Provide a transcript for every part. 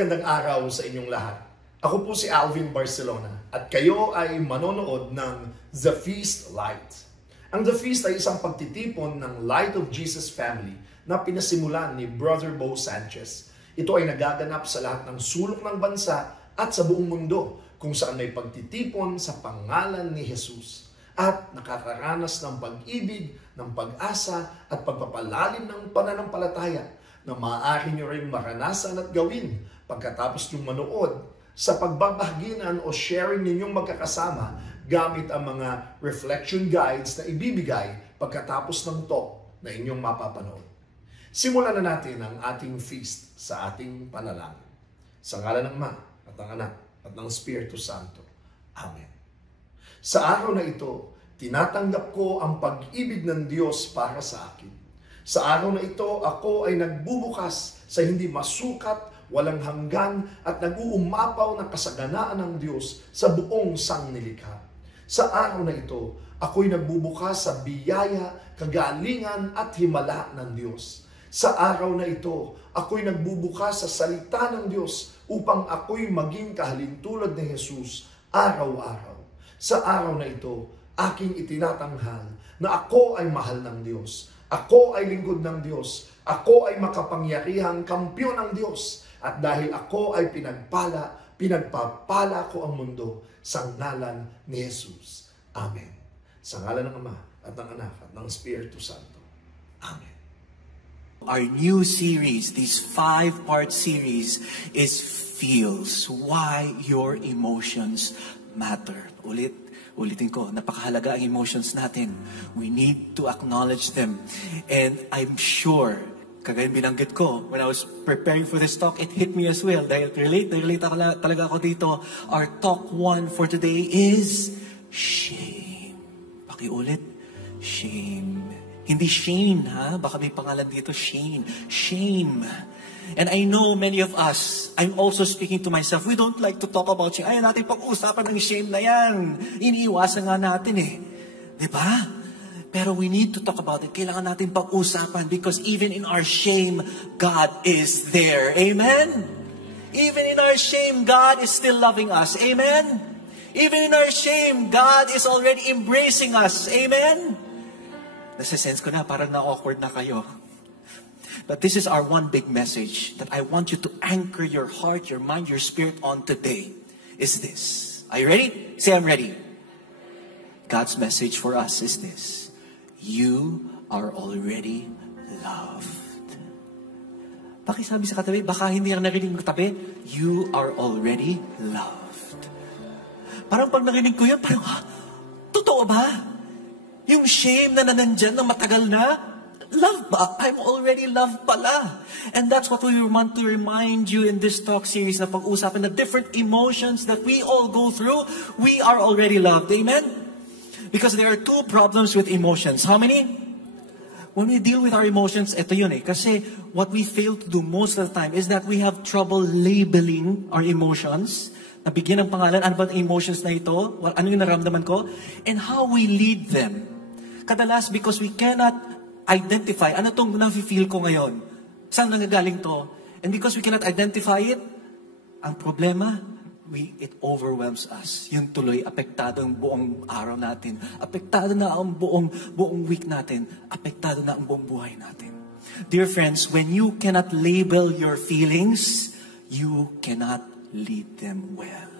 Magandang araw sa inyong lahat. Ako po si Alvin Barcelona at kayo ay manonood ng The Feast Light. Ang The Feast ay isang pagtitipon ng Light of Jesus Family na pinasimulan ni Brother Bo Sanchez. Ito ay nagaganap sa lahat ng sulok ng bansa at sa buong mundo kung saan may pagtitipon sa pangalan ni Jesus at nakakaranas ng pag-ibig, ng pag-asa at pagpapalalim ng pananampalataya na maaari nyo rin maranasan at gawin pagkatapos nyong manood sa pagbabahaginan o sharing ninyong magkakasama gamit ang mga reflection guides na ibibigay pagkatapos ng talk na inyong mapapanood. Simulan na natin ang ating feast sa ating panalangin. Sa ngalan ng Ama at ng Anak at ng Espiritu Santo. Amen. Sa araw na ito, tinatanggap ko ang pag-ibig ng Diyos para sa akin. Sa araw na ito, ako ay nagbubukas sa hindi masukat, walang hanggan at nag-uumapaw na kasaganaan ng Diyos sa buong sangnilikha. Sa araw na ito, ako'y nagbubukas sa biyaya, kagalingan at himala ng Diyos. Sa araw na ito, ako'y nagbubukas sa salita ng Diyos upang ako'y maging kahalintulad ni Jesus araw-araw. Sa araw na ito, aking itinatanghal na ako ay mahal ng Diyos. Ako ay lingkod ng Diyos. Ako ay makapangyarihang kampiyon ng Diyos. At dahil ako ay pinagpapala ko ang mundo sa ngalan ni Jesus. Amen. Sa ngalan ng Ama at ng Anak at ng Espiritu Santo. Amen. Our new series, this 5-part series, is Feels Why Your Emotions Matter. Ulitin ko, napakahalaga ang emotions natin. We need to acknowledge them. And I'm sure, kagaya binanggit ko, when I was preparing for this talk, it hit me as well. Dahil relate talaga ako dito. Our talk 1 for today is shame. Pakiulit, shame. Hindi Shane, ha? Baka may pangalan dito, Shane. Shame. And I know many of us, I'm also speaking to myself, we don't like to talk about shame. Ayaw natin pag-uusapan ng shame na yan. Iniiwasan nga natin eh. Diba? Pero we need to talk about it. Kailangan natin pag-usapan because even in our shame, God is there. Amen? Even in our shame, God is still loving us. Amen? Even in our shame, God is already embracing us. Amen? Nasa-sense ko na, parang na-awkward na kayo. But this is our one big message that I want you to anchor your heart, your mind, your spirit on today. Is this. Are you ready? Say, I'm ready. God's message for us is this. You are already loved. Pakisabi sa katabi, baka hindi ang narinig ng katabi, you are already loved. Parang pag narinig ko yun, parang, totoo ba? Yung shame na nandyan na matagal na, love ba? I'm already loved pala. And that's what we want to remind you in this talk series na pag-usapan the different emotions that we all go through, we are already loved. Amen? Because there are two problems with emotions. How many? When we deal with our emotions, ito yun eh. Kasi what we fail to do most of the time is that we have trouble labeling our emotions. Nabigyan ng pangalan, ano ba ang emotions na ito? Ano yung naramdaman ko? And how we lead them. Kadalas, because we cannot identify, ano itong nafe-feel ko ngayon? Saan nanggagaling to? And because we cannot identify it, ang problema, it overwhelms us. Yung tuloy, apektado ang buong araw natin. Apektado na ang buong week natin. Apektado na ang buong buhay natin. Dear friends, when you cannot label your feelings, you cannot lead them well.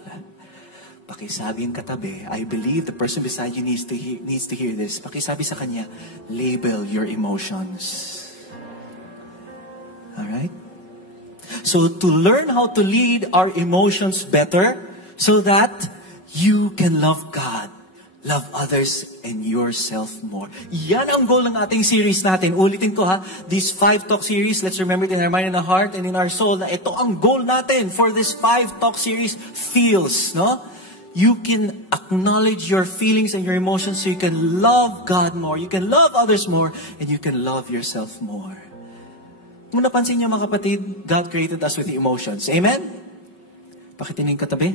Pakisabi ang katabi, I believe the person beside you needs to hear this. Pakisabi sa kanya, label your emotions. Alright? So to learn how to lead our emotions better so that you can love God, love others, and yourself more. Yan ang goal ng ating series natin. Ulitin ko ha, this 5-talk series, let's remember it in our mind and our heart and in our soul na ito ang goal natin for this 5-talk series, Feels, no? You can acknowledge your feelings and your emotions so you can love God more, you can love others more, and you can love yourself more. Kung napansin niyo mga kapatid, God created us with emotions. Amen? Pakitingin katabi.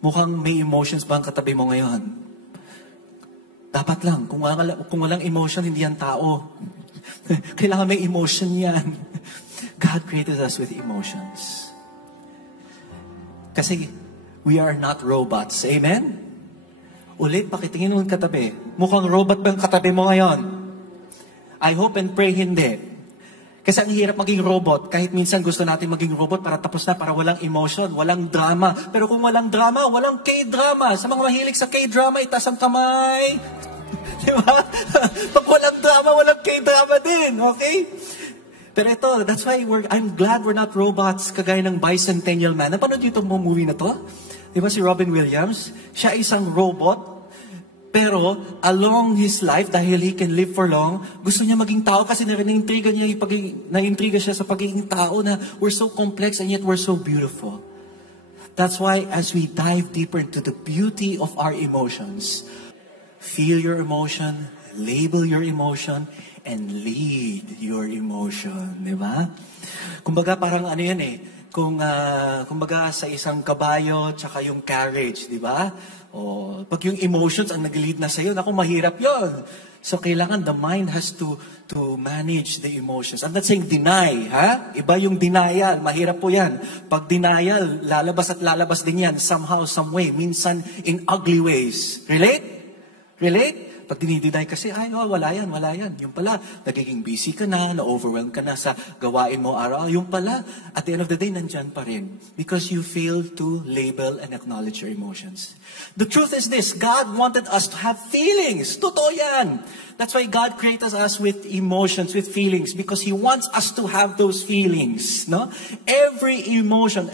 Mukhang may emotions ba ang katabi mo ngayon? Dapat lang. Kung walang emotion, hindi yan tao. Kailangan may emotion yan. God created us with emotions. Kasi we are not robots. Amen? Ulit, pakitingin mo yung katabi. Mukhang robot ba yung katabi mo ngayon? I hope and pray hindi. Kasi ang hirap maging robot. Kahit minsan gusto natin maging robot para tapos na, para walang emotion, walang drama. Pero kung walang drama, walang K-drama. Sa mga mahilig sa K-drama, itaas ang kamay. Di ba? Pag walang drama, walang K-drama din. Okay? Pero ito, that's why I'm glad we're not robots kagaya ng Bicentennial Man. Napanood niyo itong movie na to? Di ba si Robin Williams? Siya isang robot. Pero along his life, dahil he can live for long, gusto niya maging tao kasi na-intriga siya sa pagiging tao na we're so complex and yet we're so beautiful. That's why as we dive deeper into the beauty of our emotions, feel your emotion, label your emotion, and lead your emotion. Di ba? Kumbaga parang ano yan eh, kumbaga sa isang kabayo tsaka yung carriage, di ba? O, pag yung emotions ang nag-lead na sa'yo, naku, mahirap yon. So, kailangan the mind has to manage the emotions. I'm not saying deny, ha? Iba yung denial. Mahirap po yan. Pag denial, lalabas at lalabas din yan somehow, some way. Minsan, in ugly ways. Relate? Relate? Pag dinideny kasi, wala yan. Yung pala, nagiging busy ka na-overwhelm ka na sa gawain mo araw. Yung pala, at the end of the day, nandyan pa rin. Because you fail to label and acknowledge your emotions. The truth is this, God wanted us to have feelings. Totoo yan. That's why God created us with emotions, with feelings, because He wants us to have those feelings. No? Every emotion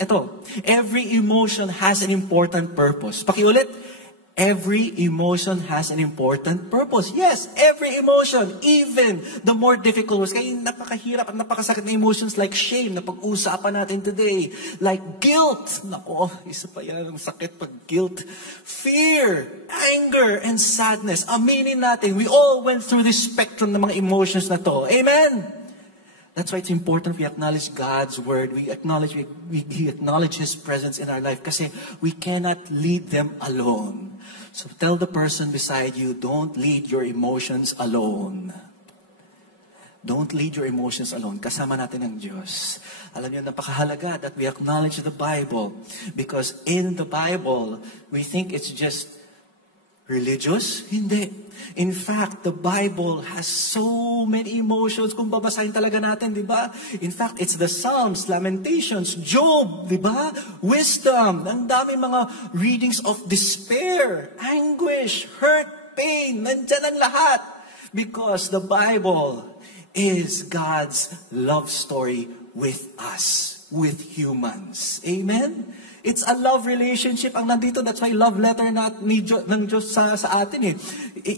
has an important purpose. Pakiulit. Every emotion has an important purpose. Yes, every emotion, even the more difficult ones. Kaya napakahirap at napakasakit na emotions like shame na pag-usapan natin today. Like guilt. Nako, isa pa yan ang sakit pag guilt. Fear, anger, and sadness. Aminin natin, we all went through this spectrum ng mga emotions na to. Amen? That's why it's important we acknowledge God's word. We acknowledge His presence in our life kasi we cannot lead them alone. So tell the person beside you, don't lead your emotions alone. Don't lead your emotions alone. Kasama natin ang Diyos. Alam niyo, napakahalaga that we acknowledge the Bible. Because in the Bible, we think it's just religious? Hindi. In fact, the Bible has so many emotions kung babasahin talaga natin, di ba? In fact, it's the Psalms, Lamentations, Job, di ba? Wisdom. Ang dami mga readings of despair, anguish, hurt, pain. Nandyan ang lahat. Because the Bible is God's love story with us, with humans. Amen? It's a love relationship ang nandito. That's why love letter ng Diyos sa atin eh.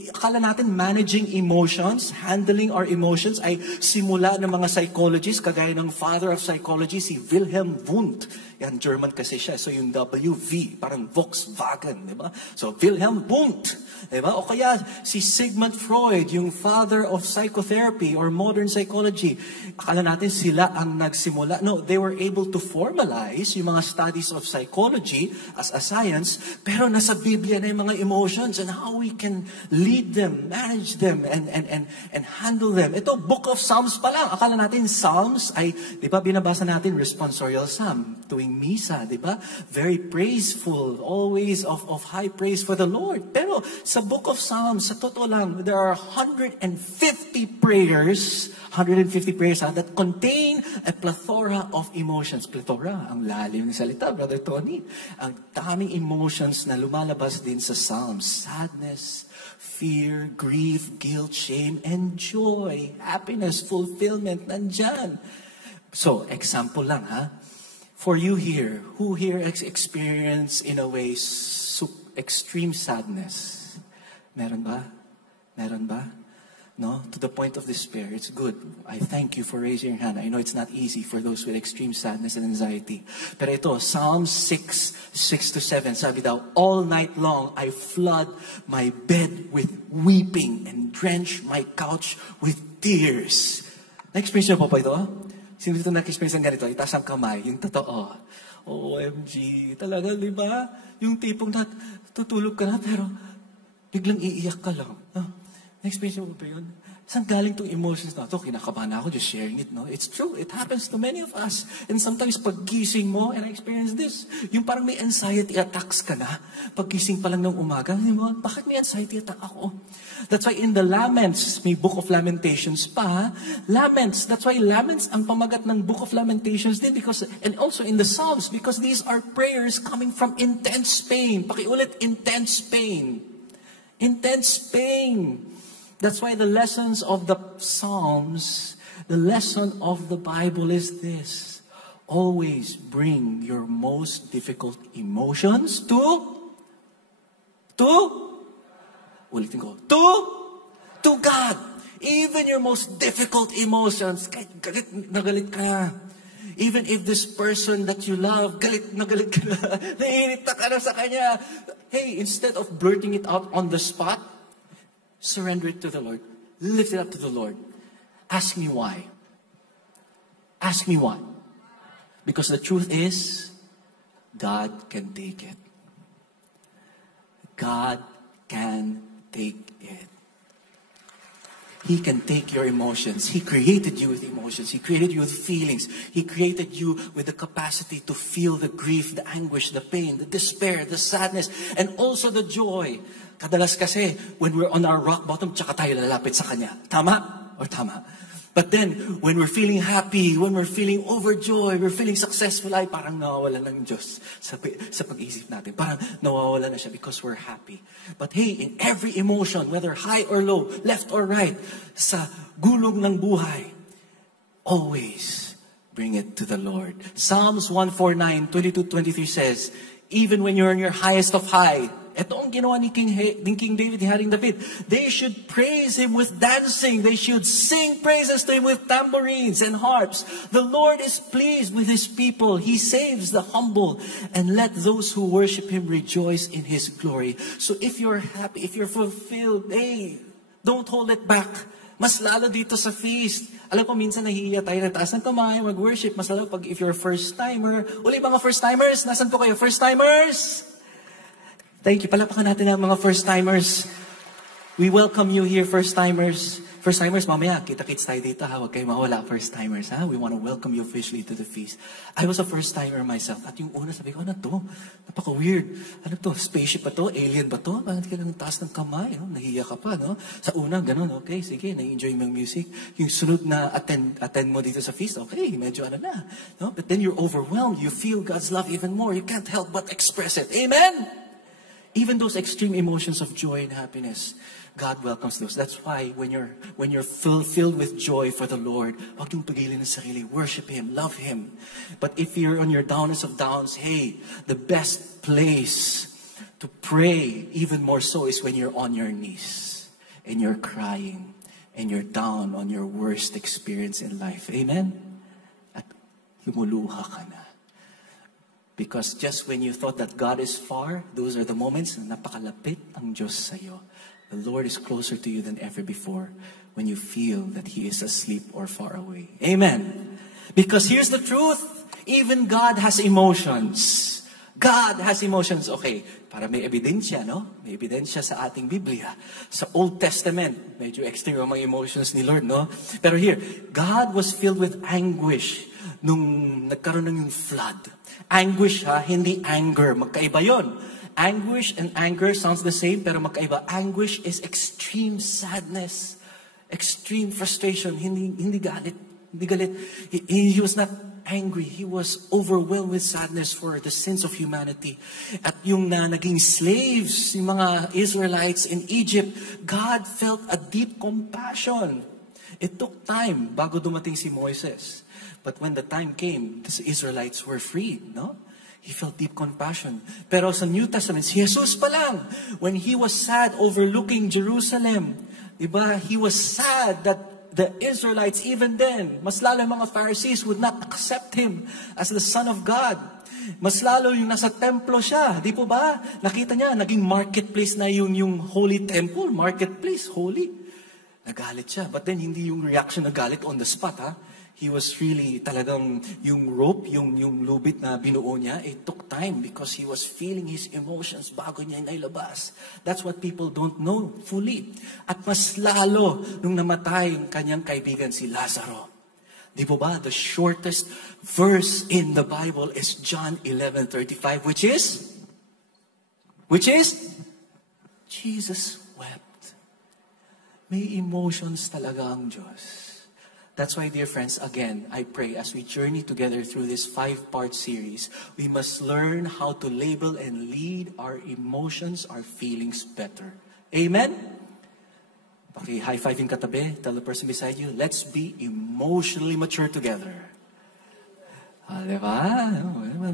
Akala natin managing emotions, handling our emotions ay simula ng mga psychologists, kagaya ng father of psychology, si Wilhelm Wundt. Yan, German kasi siya. So yung WV, parang Volkswagen, di ba? So Wilhelm Wundt, di ba? O kaya si Sigmund Freud, yung father of psychotherapy or modern psychology. Akala natin sila ang nagsimula. No, they were able to formalize yung mga studies of psychology as a science, pero nasa Biblia na yung mga emotions and how we can lead them, manage them, and handle them. Ito, Book of Psalms pa lang. Akala natin Psalms ay, di ba, binabasa natin responsorial psalm, tuwing misa, di ba? Very praiseful, always of high praise for the Lord. Pero sa Book of Psalms, sa totoo lang, there are 150 prayers that contain a plethora of emotions. Plethora, ang lalim ng salita, Brother Tony. Ang daming emotions na lumalabas din sa Psalms. Sadness, fear, grief, guilt, shame, and joy. Happiness, fulfillment, nandyan. So, example lang ha. For you here, who here experience in a way extreme sadness? Meron ba? Meron ba? No? To the point of despair. It's good. I thank you for raising your hand. I know it's not easy for those with extreme sadness and anxiety. Pero ito, Psalm 6:6-7, sabi daw, all night long I flood my bed with weeping and drench my couch with tears. Na-experience niyo po pa ito? Sino dito na-experience ng ganito? Itaas ang kamay, yung totoo. OMG, talaga, di ba? Yung tipong tutulog ka na, pero biglang iiyak ka lang. Na-experience mo ba yun? Saan galing tong emotions na ito? Kinakabahan ako just sharing it, no? It's true. It happens to many of us. And sometimes paggising mo, and I experience this, yung parang may anxiety attacks ka na. Paggising pa lang ng umaga, bakit may anxiety attack ako? That's why in the Laments, may Book of Lamentations pa, Laments, that's why Laments ang pamagat ng Book of Lamentations din, because, and also in the Psalms, because these are prayers coming from intense pain. Pakiulit, intense pain. Intense pain. That's why the lessons of the Psalms, the lesson of the Bible is this. Always bring your most difficult emotions ulitin ko, to God. Even your most difficult emotions, kahit galit na galit ka. Even if this person that you love, galit na galit ka na, naiinit ka na sa kanya. Hey, instead of blurting it out on the spot, surrender it to the Lord. Lift it up to the Lord. Ask me why. Ask me why. Because the truth is, God can take it. God can take it. He can take your emotions. He created you with emotions. He created you with feelings. He created you with the capacity to feel the grief, the anguish, the pain, the despair, the sadness, and also the joy. Kadalas kasi, when we're on our rock bottom, tsaka tayo lalapit sa Kanya. Tama? Or tama? But then, when we're feeling happy, when we're feeling overjoyed, we're feeling successful, ay parang nawawala ng Diyos sa pag-isip natin. Parang nawawala na siya because we're happy. But hey, in every emotion, whether high or low, left or right, sa gulong ng buhay, always bring it to the Lord. Psalms 149, 22-23 says, even when you're in your highest of high, ito ang ginawa ni King David, ni Haring David. They should praise Him with dancing. They should sing praises to Him with tambourines and harps. The Lord is pleased with His people. He saves the humble. And let those who worship Him rejoice in His glory. So if you're happy, if you're fulfilled, hey, don't hold it back. Mas lalo dito sa feast. Alam ko, minsan nahihiya tayo na taas ng kamay, mag-worship. Mas lalo pag if you're a first-timer. Uli, mga first-timers, nasan po kayo? First-timers! Thank you. Palapakan natin ang mga first-timers. We welcome you here, first-timers. First-timers, mamaya, kita-kits tayo dito, ha? Huwag kayo mawala, first-timers, ha? We want to welcome you officially to the feast. I was a first-timer myself. At yung una, sabi ko, ano to? Napaka-weird. Ano to? Spaceship ba to? Alien ba to? Bakit ka lang taas ng kamay? No? Nahiya ka pa, no? Sa una, ganun, okay, sige, na-enjoy mo yung music. Yung sunod na attend mo dito sa feast, okay, medyo ano na. No? But then you're overwhelmed. You feel God's love even more. You can't help but express it. Amen? Even those extreme emotions of joy and happiness, God welcomes those. That's why when you're filled with joy for the Lord, huwag yung pagilin ng sarili. Worship Him, love Him. But if you're on your downest of downs, hey, the best place to pray even more so is when you're on your knees and you're crying and you're down on your worst experience in life. Amen? At lumuluha ka na. Because just when you thought that God is far, those are the moments na napakalapit ang Diyos sa'yo. The Lord is closer to you than ever before when you feel that He is asleep or far away. Amen. Because here's the truth. Even God has emotions. God has emotions. Okay, para may ebidensya, no? May ebidensya sa ating Biblia. Sa Old Testament, medyo extreme ang mga emotions ni Lord, no? Pero here, God was filled with anguish nung nagkaroon ng yung flood. Anguish, ha? Hindi anger. Magkaiba yon. Anguish and anger sounds the same, pero magkaiba. Anguish is extreme sadness, extreme frustration. Hindi galit. Hindi galit. He was not angry. He was overwhelmed with sadness for the sins of humanity. At yung naging slaves, yung mga Israelites in Egypt, God felt a deep compassion. It took time bago dumating si Moises. But when the time came, the Israelites were freed, no? He felt deep compassion. Pero sa New Testament, si Jesus pa lang, when He was sad overlooking Jerusalem, diba? He was sad that the Israelites, even then, mas lalo mga Pharisees would not accept Him as the Son of God. Mas lalo yung nasa templo siya, di po ba? Nakita niya, naging marketplace na yung holy temple, marketplace, holy. Nagalit siya. But then, hindi yung reaction na galit on the spot, ha? He was really talagang yung rope, yung lubid na binuo niya, it took time because he was feeling his emotions bago niya nailabas. That's what people don't know fully. At mas lalo nung namatay yung kanyang kaibigan si Lazaro. Di po ba? The shortest verse in the Bible is John 11:35, which is Jesus wept. May emotions talaga ang Diyos. That's why, dear friends, again, I pray as we journey together through this 5-part series, we must learn how to label and lead our emotions, our feelings better. Amen? Paki-high-five yung katabi, tell the person beside you, let's be emotionally mature together. Diba?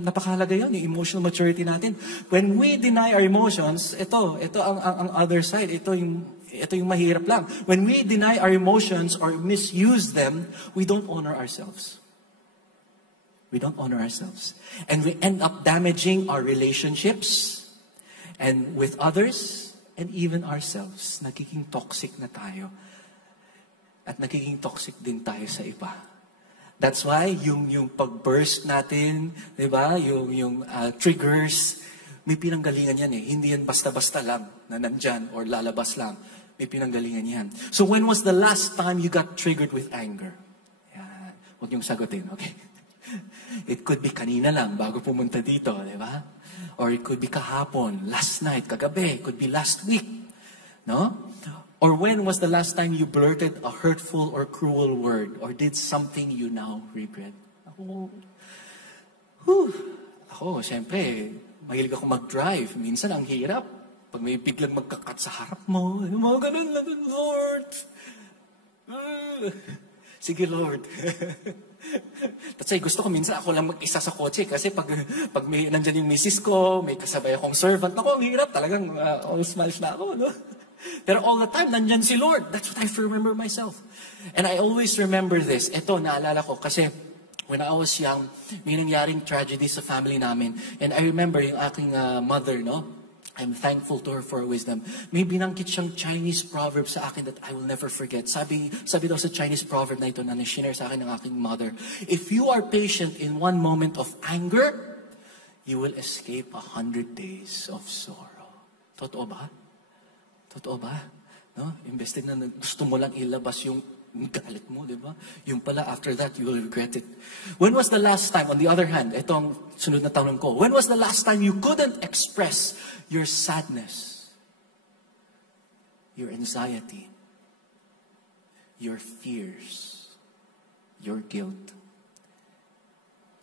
Napakahalaga yun, yung emotional maturity natin. When we deny our emotions, ito ang other side, ito yung mahirap lang. When we deny our emotions or misuse them, we don't honor ourselves. We don't honor ourselves. And we end up damaging our relationships and with others and even ourselves. Nagiging toxic na tayo. At nagiging toxic din tayo sa iba. That's why yung pag-burst natin, 'di ba? Yung triggers, may pinanggalingan yan eh. Hindi yan basta-basta lang na nandyan or lalabas lang. May pinanggalingan yan. So when was the last time you got triggered with anger? Yan. Huwag niyong sagutin, okay? It could be kanina lang bago pumunta dito, 'di ba? Or it could be kahapon, last night, kagabi, it could be last week. No? Or when was the last time you blurted a hurtful or cruel word or did something you now regret? Ako, siyempre, mahilig ako mag-drive. Minsan, ang hirap. Pag may biglang magkakat sa harap mo, mga ganun lang, Lord. Sige, Lord. Tapos gusto ko minsan ako lang mag-isa sa kotse kasi pag may nandyan yung misis ko, may kasabay akong servant, ako, ang hirap talagang all smiles na ako, no? Pero all the time, nandyan si Lord. That's what I remember myself. And I always remember this. Ito, naalala ko kasi when I was young, may nangyaring tragedy sa family namin. And I remember yung aking mother, no? I'm thankful to her for her wisdom. May binangkit siyang Chinese proverb sa akin that I will never forget. Sabi daw sa Chinese proverb na ito na na-share sa akin ng aking mother, if you are patient in one moment of anger, you will escape 100 days of sorrow. Totoo ba? Totoo ba? No? Imbes na gusto mo lang ilabas yung galit mo, di ba? Yung pala, after that, you will regret it. When was the last time, on the other hand, ito ang sunod na tanong ko, when was the last time you couldn't express your sadness, your anxiety, your fears, your guilt?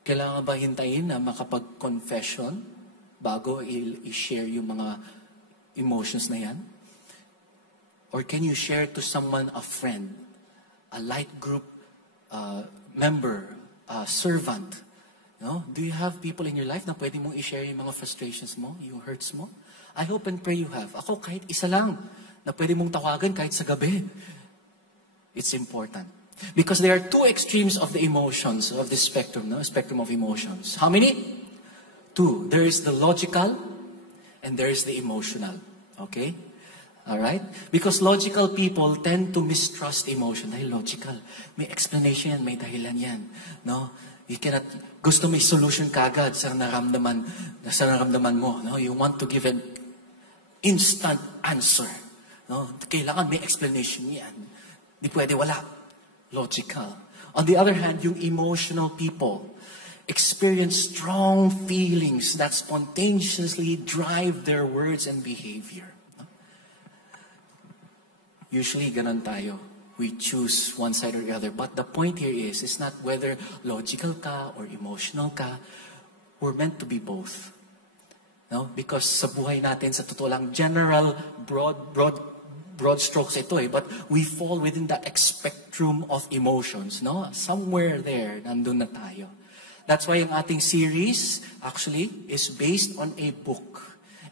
Kailangan ba hintayin na makapag-confession bago i-share yung mga emotions na yan? Or can you share to someone, a friend, a light group member, a servant? No? Do you have people in your life na pwede mong i-share yung mga frustrations mo, yung hurts mo? I hope and pray you have. Ako, kahit isa lang na pwede mong tawagan kahit sa gabi. It's important. Because there are two extremes of the emotions, of this spectrum, no? Spectrum of emotions. How many? Two. There is the logical and there is the emotional. Okay? Alright? Because logical people tend to mistrust emotion. Dahil logical. May explanation yan, may dahilan yan. No? You cannot, gusto may solution kagad sa naramdaman mo. No? You want to give an instant answer. No? Kailangan may explanation yan. Di pwede wala. Logical. On the other hand, yung emotional people experience strong feelings that spontaneously drive their words and behavior. Usually, ganun tayo. We choose one side or the other. But the point here is, it's not whether logical ka or emotional ka. We're meant to be both. No? Because sa buhay natin, sa totoo lang, general, broad strokes ito eh. But we fall within that spectrum of emotions. No? Somewhere there, nandun na tayo. That's why yung ating series, actually, is based on a book.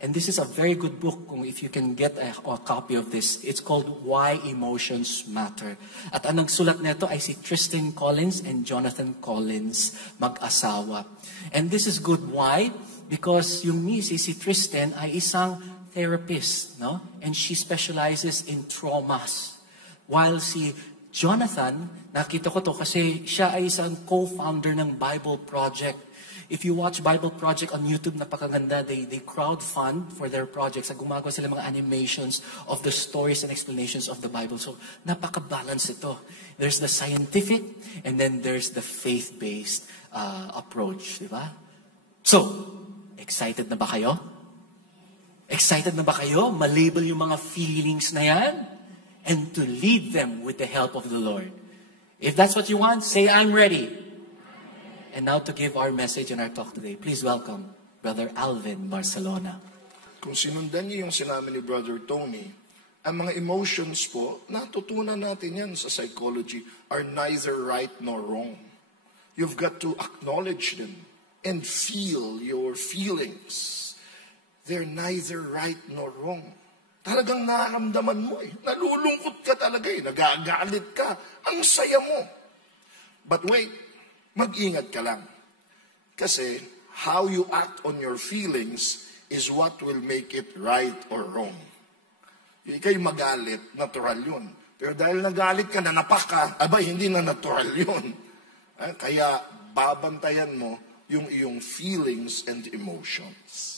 And this is a very good book if you can get a copy of this. It's called Why Emotions Matter. At ang nagsulat nito ay si Tristan Collins and Jonathan Collins, mag-asawa. And this is good. Why? Because yung si Tristan ay isang therapist, no? And she specializes in traumas. While si Jonathan, nakita ko to kasi siya ay isang co-founder ng Bible Project. If you watch Bible Project on YouTube, napakaganda. They crowdfund for their projects. Gumagawa sila mga animations of the stories and explanations of the Bible. So, napaka-balance ito. There's the scientific and then there's the faith-based approach. Di ba? So, excited na ba kayo? Excited na ba kayo? Malabel yung mga feelings na yan? And to lead them with the help of the Lord. If that's what you want, say, I'm ready. And now to give our message and our talk today, please welcome Brother Alvin Barcelona. Kung sinundan niyo yung sinabi ni Brother Tony, ang mga emotions po, natutunan natin yan sa psychology, are neither right nor wrong. You've got to acknowledge them and feel your feelings. They're neither right nor wrong. Talagang nararamdaman mo eh. Nalulungkot ka talaga eh. Nagagalit ka. Ang saya mo. But wait, mag-ingat ka lang. Kasi how you act on your feelings is what will make it right or wrong. Ika'y magalit, natural yun. Pero dahil nagalit ka, nanapak ka, abay, hindi na natural yun. Kaya babantayan mo yung iyong feelings and emotions.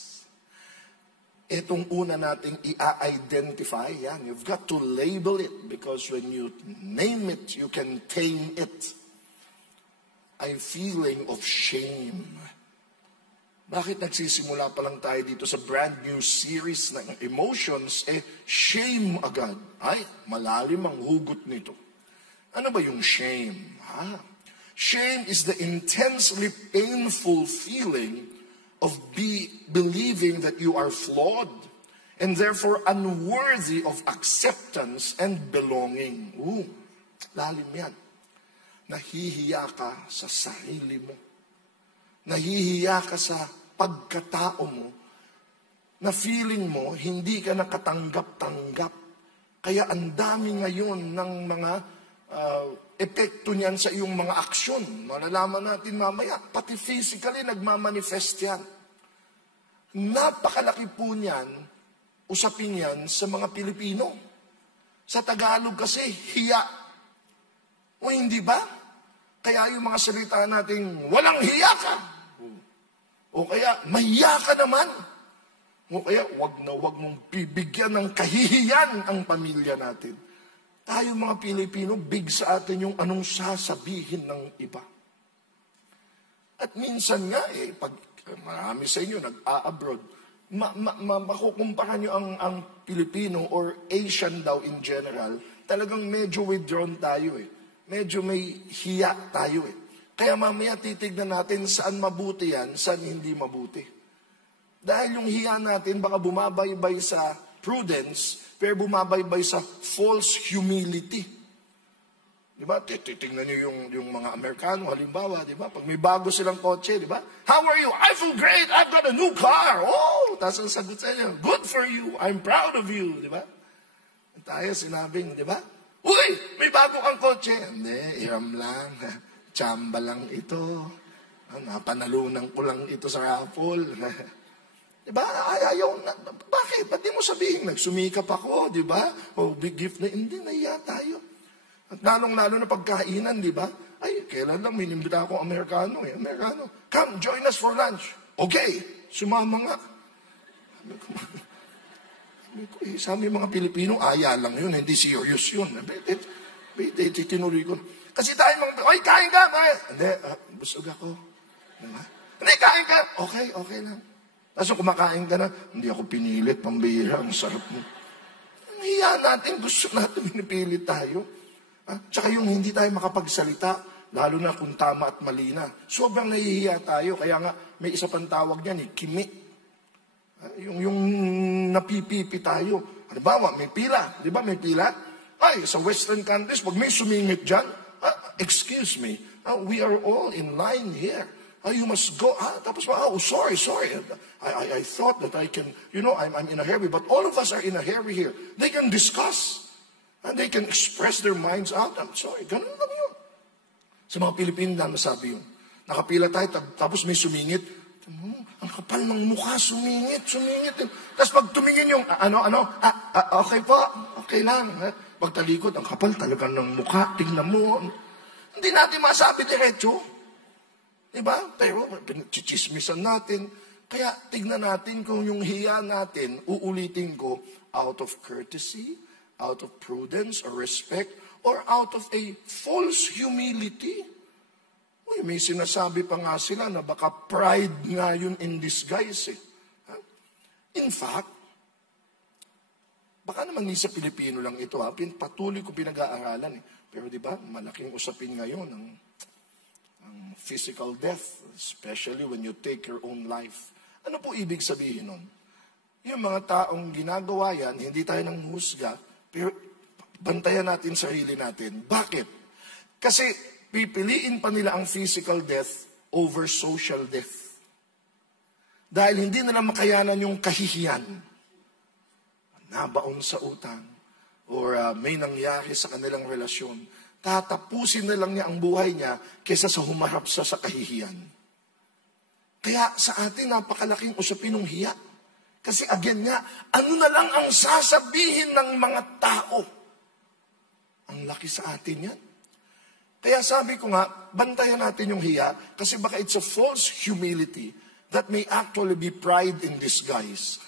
Itong una nating i-identify, yan. You've got to label it because when you name it, you can tame it. I'm feeling of shame. Bakit nagsisimula pa lang tayo dito sa brand new series ng emotions, shame agad. Ay, malalim ang hugot nito. Ano ba yung shame? Shame is the intensely painful feeling of believing that you are flawed and therefore unworthy of acceptance and belonging. Lalim yan. Nahihiya ka sa sarili mo. Nahihiya ka sa pagkatao mo na feeling mo hindi ka nakatanggap-tanggap. Kaya ang dami ngayon ng mga epekto niyan sa iyong mga aksyon. Malalaman natin mamaya. Pati physically, nagmamanifest yan. Napakalaki po niyan, usapin yan sa mga Pilipino. Sa Tagalog kasi, hiya. O hindi ba? Kaya yung mga salita nating, walang hiya ka. O kaya, mahiya ka naman. O kaya, wag mong bibigyan ng kahihiyan ang pamilya natin. Tayo mga Pilipino, big sa atin yung anong sasabihin ng iba. At minsan nga, pag marami sa inyo nag-a-abroad, makukumpara nyo ang Pilipino or Asian daw in general, talagang medyo withdrawn tayo Medyo may hiya tayo Kaya mamaya titignan natin saan mabuti yan, saan hindi mabuti. Dahil yung hiya natin baka bumabaybay sa prudence, pero bumabaybay sa false humility. Di ba? Titingnan niyo yung mga Amerikano, halimbawa, di ba? Pag may bago silang kotse, di ba? How are you? I feel great. I've got a new car. Oh, tapos ang sagot sa inyo, good for you. I'm proud of you. Di ba? Tayo sinabing, di ba? Uy, may bago kang kotse. Hindi, iram lang. Tsamba lang ito. Napanalunan ko lang ito sa raffle. Diba? Ayaw na. Bakit? Ba't di mo sabihin? Nagsumikap ako, di ba? O big gift na. Hindi, nahiya tayo. At lalong-lalo na pagkainan, di ba? Ay, kailan lang minimbita akong Amerikano Amerikano. Come, join us for lunch. Okay, sumama nga. Sabi mga Pilipino, aya lang yun, hindi serious yun. Tinuloy ko. Kasi tayo mga, ay, kain ka! Hindi, busog ako. Diba? Hindi, kain ka! Okay lang. Tapos kumakain ka na, hindi ako pinilit, pambihira, ang sarap mo. Ang hiya natin, gusto natin pinipilit tayo. Tsaka yung hindi tayo makapagsalita, lalo na kung tama at mali na. Sobrang nahihiya tayo, kaya nga may isa pang tawag niyan, kimi. Yung napipipi tayo. Halimbawa, may pila. Di ba may pila? Ay, sa Western countries, pag may sumingit dyan, excuse me, we are all in line here. You must go. Tapos sorry. I thought that I can, I'm in a hurry. But all of us are in a hurry here. They can discuss. And they can express their minds out. I'm sorry. Ganun lang yun. Sa mga Pilipino na masabi yun. Nakapila tayo, tapos may sumingit. Ang kapal ng mukha, sumingit. Tapos pag tumingin yung, okay po, okay lang. Pagtalikod, ang kapal talaga ng mukha, tingnan mo. Hindi natin masabi diretso. Diba? Pero chichismisan natin. Kaya tignan natin kung yung hiya natin, uulitin ko, out of courtesy, out of prudence or respect, or out of a false humility. Uy, may sinasabi pa nga sila na baka pride nga yun in disguise eh. In fact, baka naman sa Pilipino lang ito patuloy ko pinag-aaralan eh. Pero di ba, malaking usapin ngayon ang physical death, especially when you take your own life. Ano po ibig sabihin nun? Yung mga taong ginagawa yan, hindi tayo nang husga, pero bantayan natin sarili natin. Bakit? Kasi pipiliin pa nila ang physical death over social death. Dahil hindi nila makayanan yung kahihiyan. Nabaon sa utang or may nangyari sa kanilang relasyon, tatapusin na lang niya ang buhay niya kaysa sa humarap sa kahihiyan. Kaya sa atin, napakalaking usapin ng hiya. Kasi again nga, ano na lang ang sasabihin ng mga tao? Ang laki sa atin yan. Kaya sabi ko nga, bantayan natin yung hiya kasi baka it's a false humility that may actually be pride in disguise.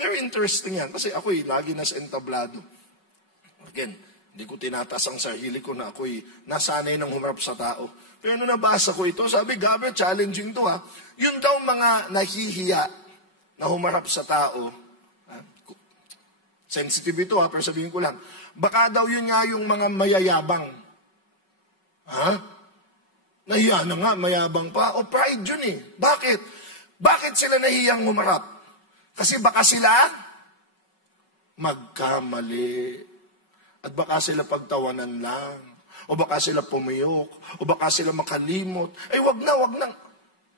Very interesting yan. Kasi ako'y lagi nasa entablado. Again, hindi ko tinataas ang sarili ko na ako'y nasanay ng humarap sa tao. Pero nung nabasa ko ito, sabi, Gabriel, challenging to Yun daw mga nahihiya na humarap sa tao. Sensitive ito pero sabihin ko lang. Baka daw yun nga yung mga mayayabang. Nahiya na nga, mayabang pa. O pride yun eh. Bakit? Bakit sila nahiyang humarap? Kasi baka sila magkamali. At baka sila pagtawanan lang. O baka sila pumiyok. O baka sila makalimot. Ay, wag na.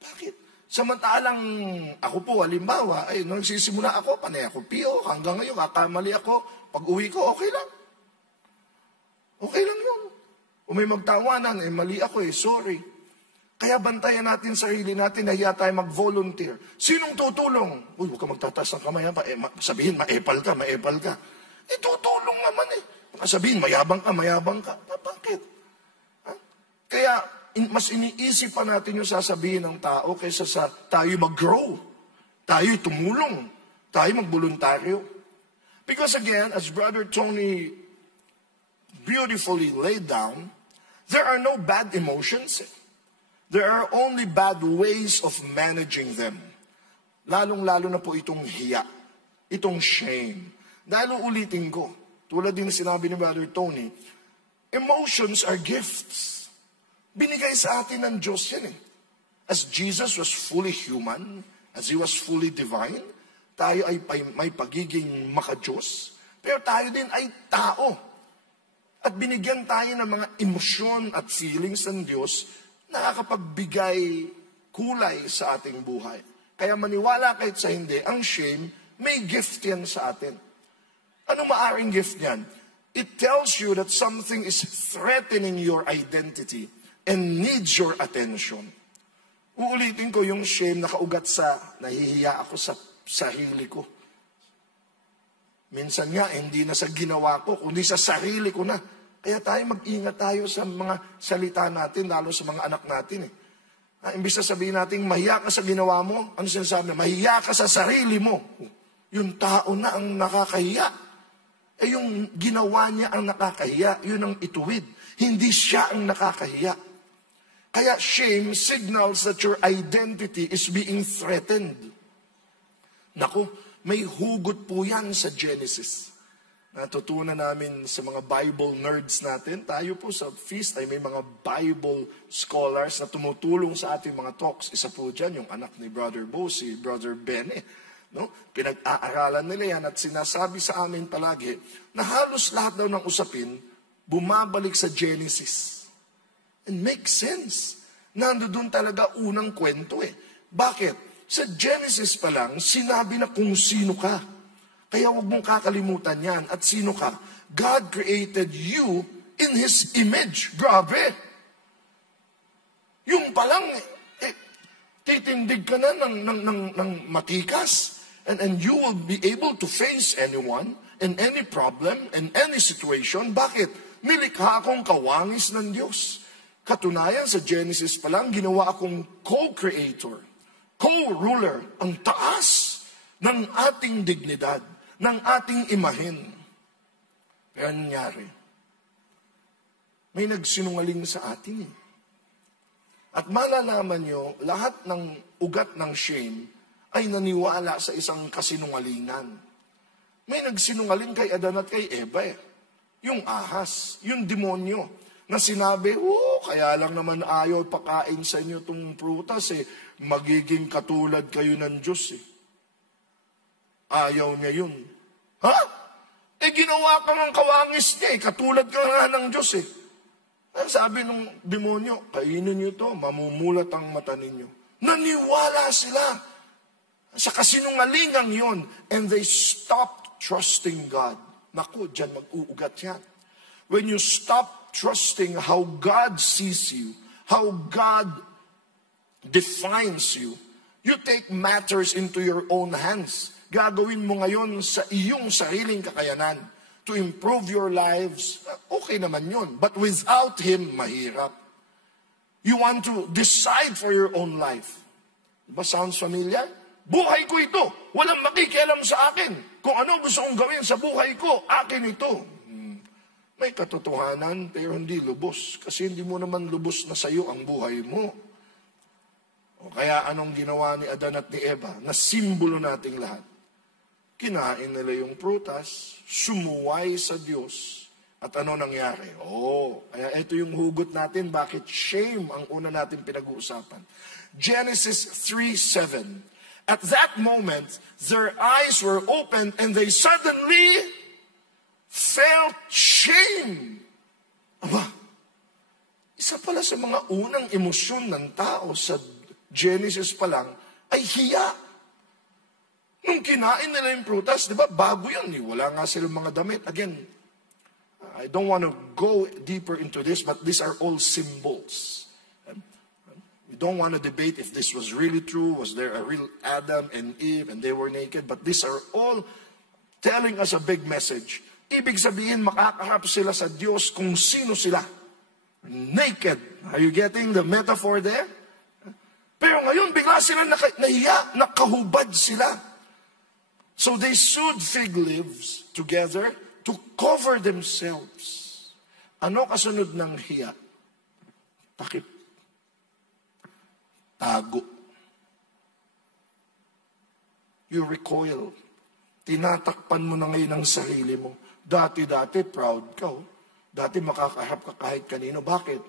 Bakit? Samantalang ako po, halimbawa, nung nagsisimula ako, panay ako piyok. Hanggang ngayon, kakamali ako. Pag uwi ko, okay lang. Okay lang yun. O may magtawanan, mali ako sorry. Kaya bantayan natin sarili natin, nahiya tayo mag-volunteer. Sinong tutulong? Uy, huwag ka magtataas ng kamay. Sabihin, maepal ka. Tutulong naman Baka sabihin, mayabang ka. Bakit? Kaya, mas iniisip pa natin yung sasabihin ng tao kaysa sa tayo mag-grow. Tayo tumulong. Tayo mag-voluntaryo. Because again, as Brother Tony beautifully laid down, there are no bad emotions. There are only bad ways of managing them. Lalong-lalo na po itong hiya, itong shame. Dahil uulitin ko, tulad din sinabi ni Brother Tony, emotions are gifts. Binigay sa atin ng Diyos yan As Jesus was fully human, as He was fully divine, tayo ay may pagiging maka-Diyos, pero tayo din ay tao. At binigyan tayo ng mga emosyon at feelings ng Diyos nakakapagbigay kulay sa ating buhay. Kaya maniwala kahit sa hindi, ang shame, may gift yan sa atin. Ano maaring gift yan? It tells you that something is threatening your identity and needs your attention. Uulitin ko yung shame nakaugat sa nahihiya ako sa sarili ko. Minsan nga, hindi na sa ginawa ko, kundi sa sarili ko na. Kaya tayo mag-ingat tayo sa mga salita natin, lalo sa mga anak natin Imbis na sabihin natin, mahiya ka sa ginawa mo, ano sinasabi na? Mahiya ka sa sarili mo. Yung tao na ang nakakahiya. Yung ginawa niya ang nakakahiya, yun ang ituwid. Hindi siya ang nakakahiya. Kaya shame signals that your identity is being threatened. Naku, may hugot po yan sa Genesis. Natutunan namin sa mga Bible nerds natin. Tayo po sa feast ay may mga Bible scholars na tumutulong sa ating mga talks. Isa po dyan, yung anak ni Brother Bo, si Brother Ben. Pinag-aaralan nila yan at sinasabi sa amin palagi na halos lahat daw ng usapin bumabalik sa Genesis. And makes sense. Nandoon talaga unang kwento Bakit? Sa Genesis pa lang, sinabi na kung sino ka. Kaya huwag mong kakalimutan yan. At sino ka? God created you in His image. Grabe! Yung palang, titindig ka na ng matikas. And you will be able to face anyone. in any problem, in any situation. Bakit? Nilikha akong kawangis ng Diyos. Katunayan, sa Genesis pa lang, ginawa akong co-creator, co-ruler, ang taas ng ating dignidad, ng ating imahen. Kaya nangyari, may nagsinungaling sa atin. At malalaman nyo, lahat ng ugat ng shame ay naniwala sa isang kasinungalingan. May nagsinungaling kay Adan at kay Eva. Yung ahas, yung demonyo, na sinabi, kaya lang naman ayaw pakain sa inyo itong prutas magiging katulad kayo ng Diyos Ayaw niya yun. Ha? Ginawa ka ng kawangis niya katulad ka nga ng Diyos Ang sabi ng demonyo, kainin niyo to, mamumulat ang mata ninyo. Naniwala sila sa kasinungalingang yon, and they stopped trusting God. Naku, dyan mag-uugat yan. When you stop trusting how God sees you, how God defines you, you take matters into your own hands. Gagawin mo ngayon sa iyong sariling kakayanan to improve your lives. Okay naman yun. But without Him, mahirap. You want to decide for your own life. Diba sounds familiar? Buhay ko ito. Walang makikialam sa akin. Kung ano gusto kong gawin sa buhay ko, akin ito. May katotohanan, pero hindi lubos. Kasi hindi mo naman lubos na sa'yo ang buhay mo. O kaya anong ginawa ni Adan at ni Eva, na simbolo nating lahat? Kinain nila yung prutas, sumuway sa Diyos. At ano nangyari? Kaya ito yung hugot natin, bakit shame ang una natin pinag-uusapan. Genesis 3:7. At that moment, their eyes were opened and they suddenly felt shame. Isa pala sa mga unang emosyon ng tao sa Genesis pa lang ay hiya. Nung kinain nila yung prutas, di ba, bago yun. Wala nga silang mga damit. Again, I don't want to go deeper into this, but these are all symbols. We don't want to debate if this was really true. Was there a real Adam and Eve and they were naked? But these are all telling us a big message. Ibig sabihin, makakaharap sila sa Diyos kung sino sila. Naked. Are you getting the metaphor there? Pero ngayon, bigla sila nahiya, nakahubad sila. So they sewed fig leaves together to cover themselves. Ano kasunod ng hiya? Takip. Tago. You recoil. Tinatakpan mo na ngayon ang sarili mo. Dati-dati, proud ka. Dati makakaharap ka kahit kanino. Bakit?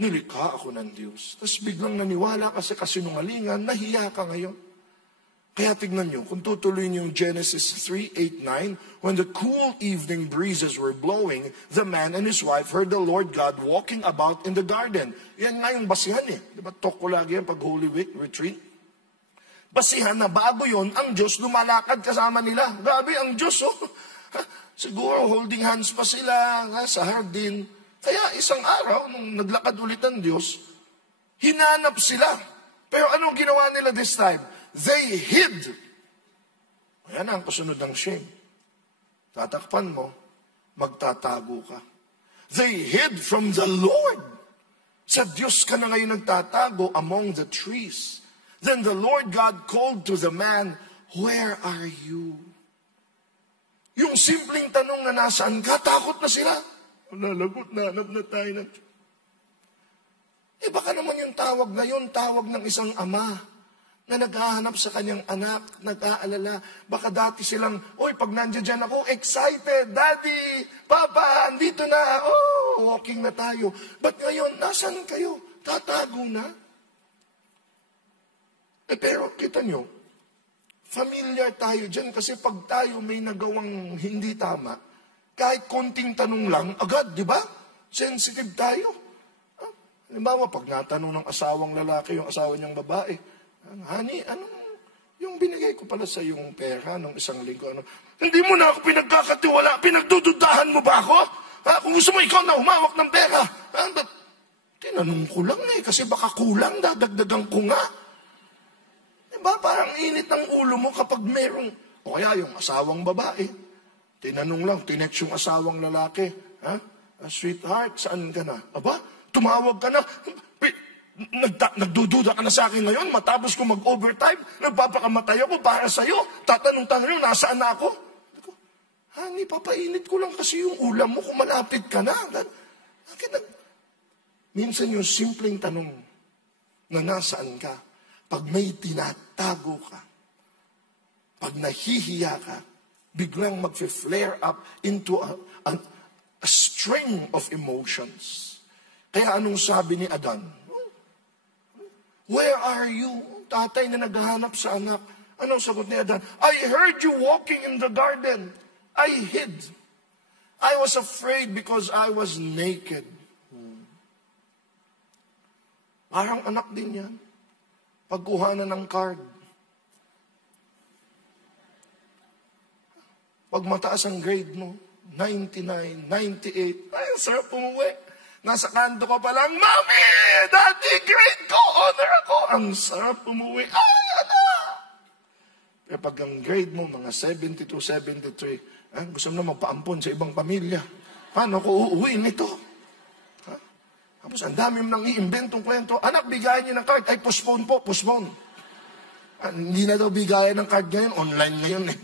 Nilikha ako ng Diyos. Tapos biglang naniwala ka sa kasinungalingan, nahiya ka ngayon. Kaya tignan nyo, kung tutuloy nyo yung Genesis 3:8-9, when the cool evening breezes were blowing, the man and his wife heard the Lord God walking about in the garden. Yan nga yung basihan Diba talk ko lagi yan pag Holy Week retreat? Basihan na bago yon ang Diyos lumalakad kasama nila. Grabe ang Diyos, Siguro holding hands pa sila sa hardin. Kaya isang araw, nung naglakad ulit ang Diyos, hinanap sila. Pero anong ginawa nila this time? They hid. Ayan ang kasunod ng shame. Tatakpan mo, magtatago ka. They hid from the Lord. Sa Diyos ka na ngayon nagtatago among the trees. Then the Lord God called to the man, where are you? Yung simpleng tanong na nasaan ka, takot na sila. Nalagot na, hanap na tayo na. Baka naman yung tawag na yun, tawag ng isang ama na naghahanap sa kanyang anak, nag-aalala. Baka dati silang, pag nandiyan ako, excited, Daddy, Papa, andito na, walking na tayo. But ngayon, nasan kayo? Tatago na? Pero kita nyo, familiar tayo dyan kasi pag tayo may nagawang hindi tama, kahit konting tanong lang, agad, di ba? Sensitive tayo. Halimbawa, pag natanong ng asawang lalaki, yung asawa niyang babae, Honey, yung binigay ko pala sa yung pera nung isang linggo, hindi mo na ako pinagkakatiwala, pinagdududahan mo ba ako? Kung gusto mo, ikaw na humawak ng pera. Tinanong ko lang kasi baka kulang, dadagdagan ko nga. Diba, parang init ng ulo mo kapag merong O kaya yung asawang babae, tinanong lang, tinext yung asawang lalaki, ha? Sweetheart, saan ka na? Aba, tumawag ka na. Nagdududa ka na sa akin ngayon, matapos ko mag-overtime, nagpapakamatay ako para sa'yo. Tatanong-tanong, nasaan na ako? Honey, papainit ko lang kasi yung ulam mo kung malapit ka na. Minsan yung simpleng tanong na nasaan ka, pag may tinatago ka, pag nahihiya ka, biglang mag-flare up into a string of emotions. Kaya anong sabi ni Adan? Where are you? Tatay na naghahanap sa anak. Anong sagot ni Adan? I heard you walking in the garden. I hid. I was afraid because I was naked. Parang anak din yan. Pagkuhanan ng card. Pag mataas ang grade mo, 99, 98, ay, sarap umuwi. Nasa kanto ko pa lang, Mami! Daddy, grade ko! Honor ako! Ang sarap umuwi. Ay, anak! Pero pag ang grade mo, mga 72, 73, gusto mo na magpaampon sa ibang pamilya. Paano ko uuwi nito? Tapos ang dami mo nang iimbentong kwento. Anak, bigayan niyo ng card. Ay, postpone po, postpone. Hindi na daw bigayan ng card ngayon. Online ngayon eh.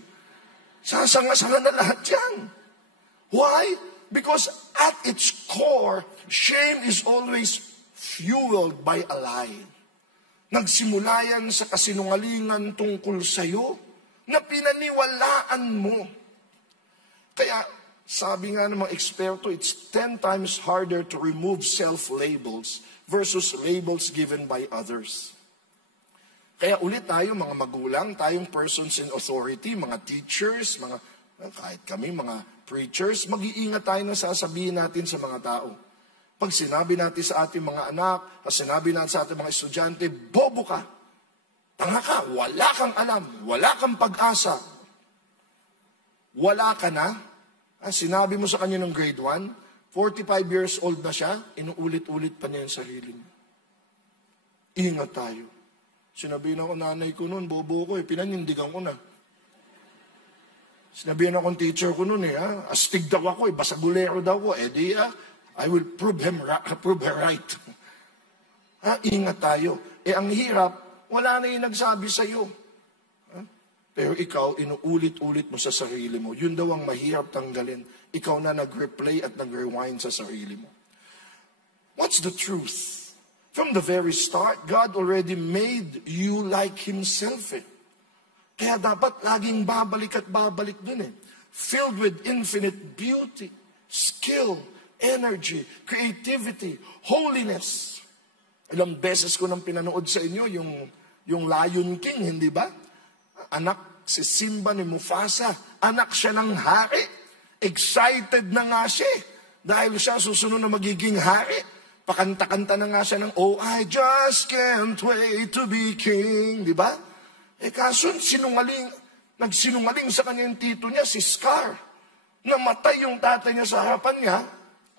Sasanga-sanga na lahat yan. Why? Because at its core, shame is always fueled by a lie. Nagsimula yan sa kasinungalingan tungkol sa'yo na pinaniwalaan mo. Kaya, sabi nga ng mga eksperto, it's 10 times harder to remove self-labels versus labels given by others. Kaya ulit tayo, mga magulang, tayong persons in authority, mga teachers, kahit kami, mga preachers, mag-iingat tayo na sasabihin natin sa mga tao. Pag sinabi natin sa ating mga anak, pag sinabi natin sa ating mga estudyante, bobo ka, tanga ka, wala kang alam, wala kang pag-asa, wala ka na. Sinabi mo sa kanya ng grade 1, 45 years old na siya, inuulit-ulit pa niya yung sarili mo. Ingat tayo. Sinabihin ako nanay ko noon, bobo ko pinanindigan ko na. Sinabihin akong teacher ko noon astig daw ako basagulero daw ko, I will prove her right. Ingat tayo. Ang hirap, wala na yung nagsabi sa'yo. Pero ikaw, inuulit-ulit mo sa sarili mo. Yun daw ang mahirap tanggalin. Ikaw na nag-replay at nag-rewind sa sarili mo. What's the truth? From the very start, God already made you like Himself. Kaya dapat laging babalik at babalik dun Filled with infinite beauty, skill, energy, creativity, holiness. Ilang beses ko nang pinanood sa inyo yung Lion King, hindi ba? Anak si Simba ni Mufasa, anak siya ng hari. Excited na nga siya dahil siya susunod na magiging hari. Pakanta-kanta na nga siya ng, oh, I just can't wait to be king. Di ba? Kaso nagsinungaling sa kanya yung tito niya, si Scar. Namatay yung tatay niya sa harapan niya.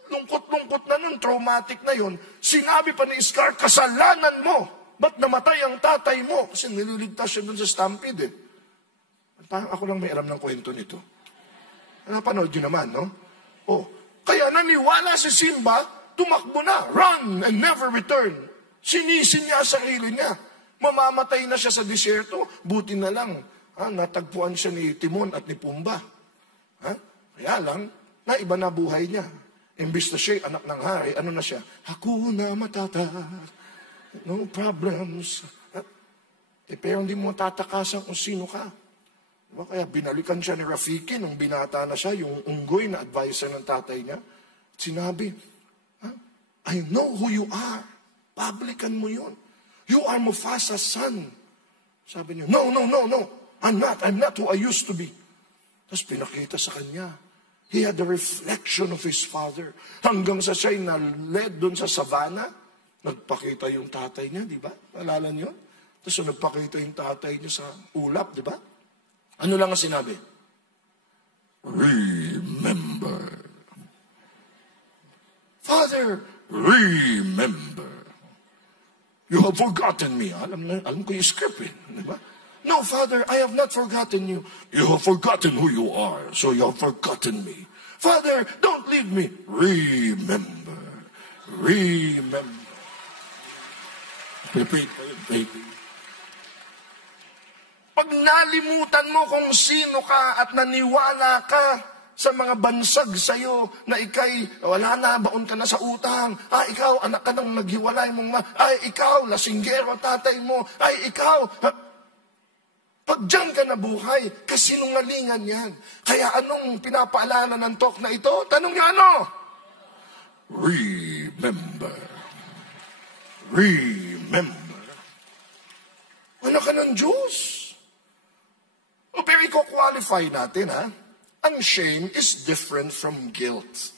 Lungkot-lungkot na nun, traumatic na yun. Sinabi pa ni Scar, kasalanan mo. Ba't namatay ang tatay mo? Kasi nililigtas siya dun sa stampede Parang ako lang may alam ng kwento nito. Napanood yun naman, no? Kaya naniwala si Simba, tumakbo na, run and never return. Sinisin niya ang sarili niya. Mamamatay na siya sa disyerto. Buti na lang, natagpuan siya ni Timon at ni Pumba. Kaya lang, naiba na buhay niya. Imbis na siya anak ng hari, ano na siya? Hakuna Matata. No problems. Pero hindi mo tatakasan kung sino ka. Kaya binalikan siya ni Rafiki nung binata na siya, yung unggoy na advisor ng tatay niya. Sinabi, I know who you are. Publican mo yun. You are Mufasa's son. Sabi niya, no. I'm not who I used to be. Tapos pinakita sa kanya. He had the reflection of his father. Hanggang sa siya'y na-led doon sa savannah, nagpakita yung tatay niya, di ba? Alala niyo? Tapos nagpakita yung tatay niya sa ulap, di ba? Ano lang ang sinabi? Remember. Father, remember. You have forgotten me. Alam ko yung script, di ba? No, Father, I have not forgotten you. You have forgotten who you are, so you have forgotten me. Father, don't leave me. Remember. Remember. Pray. Pag nalimutan mo kung sino ka at naniwala ka sa mga bansag sa'yo na ikay, wala na, baon ka na sa utang. Ikaw, anak ka nang naghiwalay mong ikaw, lasinggero, tatay mo. Ikaw, pag diyan ka nabuhay, kasinungalingan yan. Kaya anong pinapaalala ng talk na ito? Tanong niyo ano? Remember. Remember. Anak ka ng Diyos. Pero i-qualify natin, ha? Ang shame is different from guilt.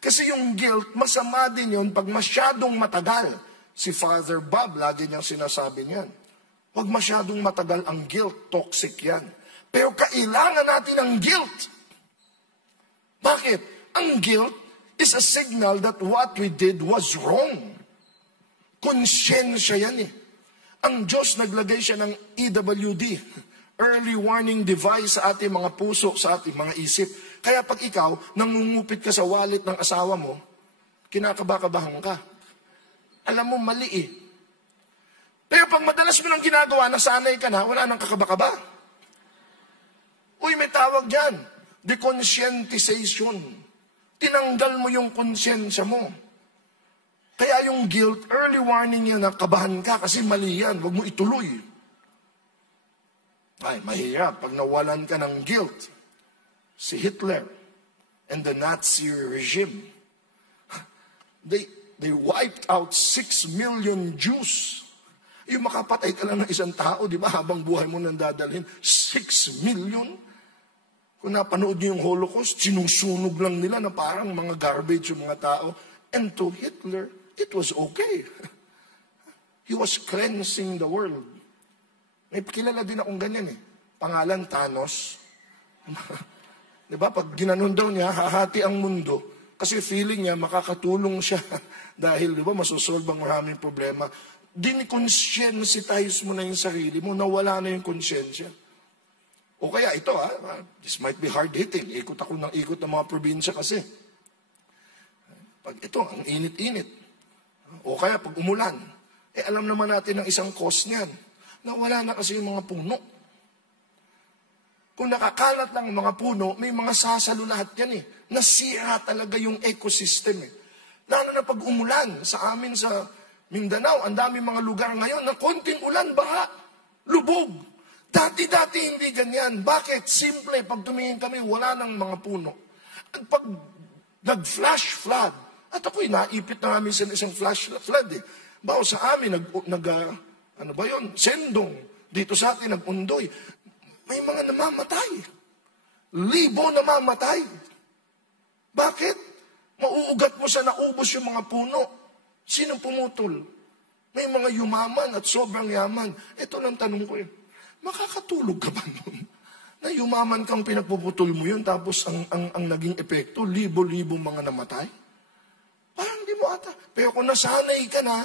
Kasi yung guilt, masama din yun pag masyadong matagal. Si Father Bob, lagi niyang sinasabi niyan. Huwag masyadong matagal ang guilt, toxic yan. Pero kailangan natin ang guilt. Bakit? Ang guilt is a signal that what we did was wrong. Konsyensya yan eh. Ang Diyos naglagay siya ng EWD, early warning device sa ating mga puso, sa ating mga isip. Kaya pag ikaw, nangungupit ka sa wallet ng asawa mo, kinakabakabahan ka. Alam mo, mali eh. Pero pag madalas mo nang ginagawa, nasanay ka na, wala nang kakabakaba. Uy, may tawag dyan. Deconscientization. Tinanggal mo yung konsyensya mo. Kaya yung guilt, early warning yan, kabahan ka kasi mali yan. Huwag mo ituloy. Mahirap pag nawalan ka ng guilt. Si Hitler and the Nazi regime, they wiped out 6 million Jews. Yung makapatay ka lang ng isang tao, di ba, habang buhay mo nang dadalhin, 6 million? Kung napanood niyo yung Holocaust, sinusunog lang nila na parang mga garbage yung mga tao. And to Hitler, it was okay. He was cleansing the world. May kilala din akong ganyan eh. Pangalan, Thanos. Diba? Pag ginanon daw niya, hahati ang mundo. Kasi feeling niya, makakatulong siya. Dahil, diba, masusolve ang maraming problema. Dinikonsensitize mo na yung sarili mo, nawala na yung konsyensya. O kaya ito, this might be hard-hitting. Ikot ako ng ikot ng mga probinsya kasi. Pag ito, ang init-init. O kaya pag umulan. Alam naman natin ang isang cause niyan. Nawala na kasi yung mga puno. Kung nakakalat lang ang mga puno, may mga sasalo lahat yan eh. Nasira talaga yung ecosystem eh. Lalo na pag umulan, sa amin sa Mindanao, ang dami mga lugar ngayon na konting ulan, baha, lubog. Dati-dati hindi ganyan. Bakit? Simple, pag tumingin kami, wala nang mga puno. At pag nag-flash flood, at ako'y naipit na namin sa isang flash flood eh. Bawo sa amin, ano ba yun? Sendong. Dito sa atin, nag-undoy. May mga namamatay. Libo namamatay. Bakit? Mauugat mo sa naubos yung mga puno. Sino pumutol? May mga yumaman at sobrang yaman. Ito lang tanong ko yun. Makakatulog ka ba nun? Na yumaman kang pinagpuputol mo yun, tapos ang naging epekto, libo-libo mga namatay? Parang di mo ata. Pero kung nasanay ka na,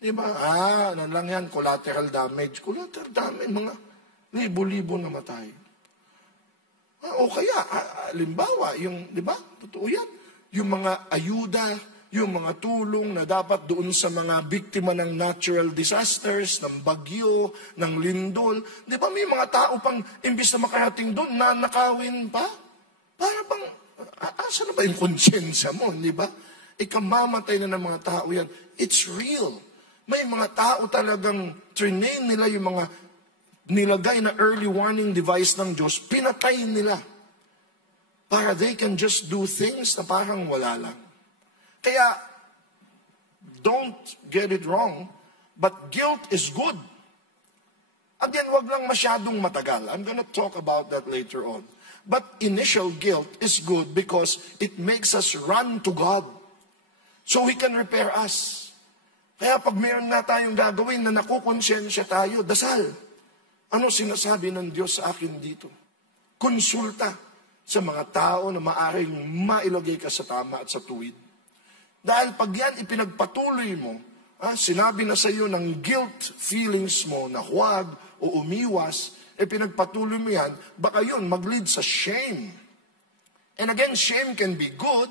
di ba? Ano lang yan, collateral damage. Collateral damage, mga libo-libo namatay. O kaya, halimbawa, yung, di ba? Totoo yan. Yung mga ayuda, yung mga tulong na dapat doon sa mga biktima ng natural disasters, ng bagyo, ng lindol. Di ba may mga tao pang, imbis na makarating doon, nanakawin pa? Para bang, asa na ba yung konsyensya mo, di ba? Ikamamatay na ng mga tao yan. It's real. May mga tao talagang trinain nila yung mga nilagay na early warning device ng Diyos, pinatay nila. Para they can just do things na parang wala lang. Kaya, don't get it wrong, but guilt is good. Again, wag lang masyadong matagal. I'm gonna talk about that later on. But initial guilt is good because it makes us run to God. So He can repair us. Kaya pag mayroon na tayong gagawin na nakukonsensya tayo, dasal. Ano sinasabi ng Diyos sa akin dito? Konsulta sa mga tao na maaring mailagay ka sa tama at sa tuwid. Dahil pag yan ipinagpatuloy mo, sinabi na sa iyo ng guilt feelings mo na huwag, o umiwas, pinagpatuloy mo yan, baka yun mag-lead sa shame. And again, shame can be good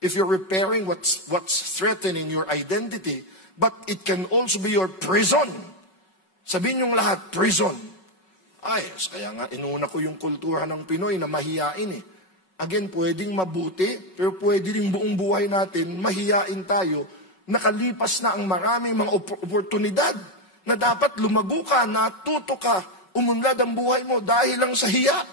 if you're repairing what's threatening your identity, but it can also be your prison. Sabihin yung lahat, prison. Ay, kaya nga, inuna ko yung kultura ng Pinoy na mahiyain eh. Again, pwedeng mabuti, pero pwede rin buong buhay natin, mahiyain tayo, nakalipas na ang maraming mga oportunidad na dapat lumago ka, natuto ka, umunlad ang buhay mo dahil lang sa hiya.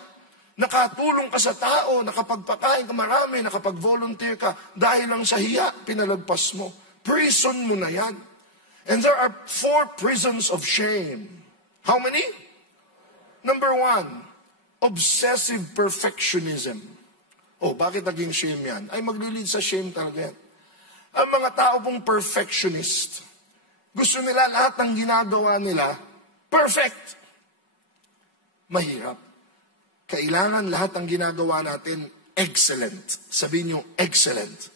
Nakatulong ka sa tao, nakapagpakain ka marami, nakapag-volunteer ka, dahil lang sa hiya, pinalagpas mo. Prison mo na yan. And there are 4 prisons of shame. How many? Number 1, obsessive perfectionism. Oh, bakit naging shame yan? Ay, maglilid sa shame talaga yan. Ang mga tao pong perfectionist, gusto nila lahat ng ginagawa nila, perfect. Mahirap. Kailangan lahat ng ginagawa natin, excellent. Sabihin niyo, excellent.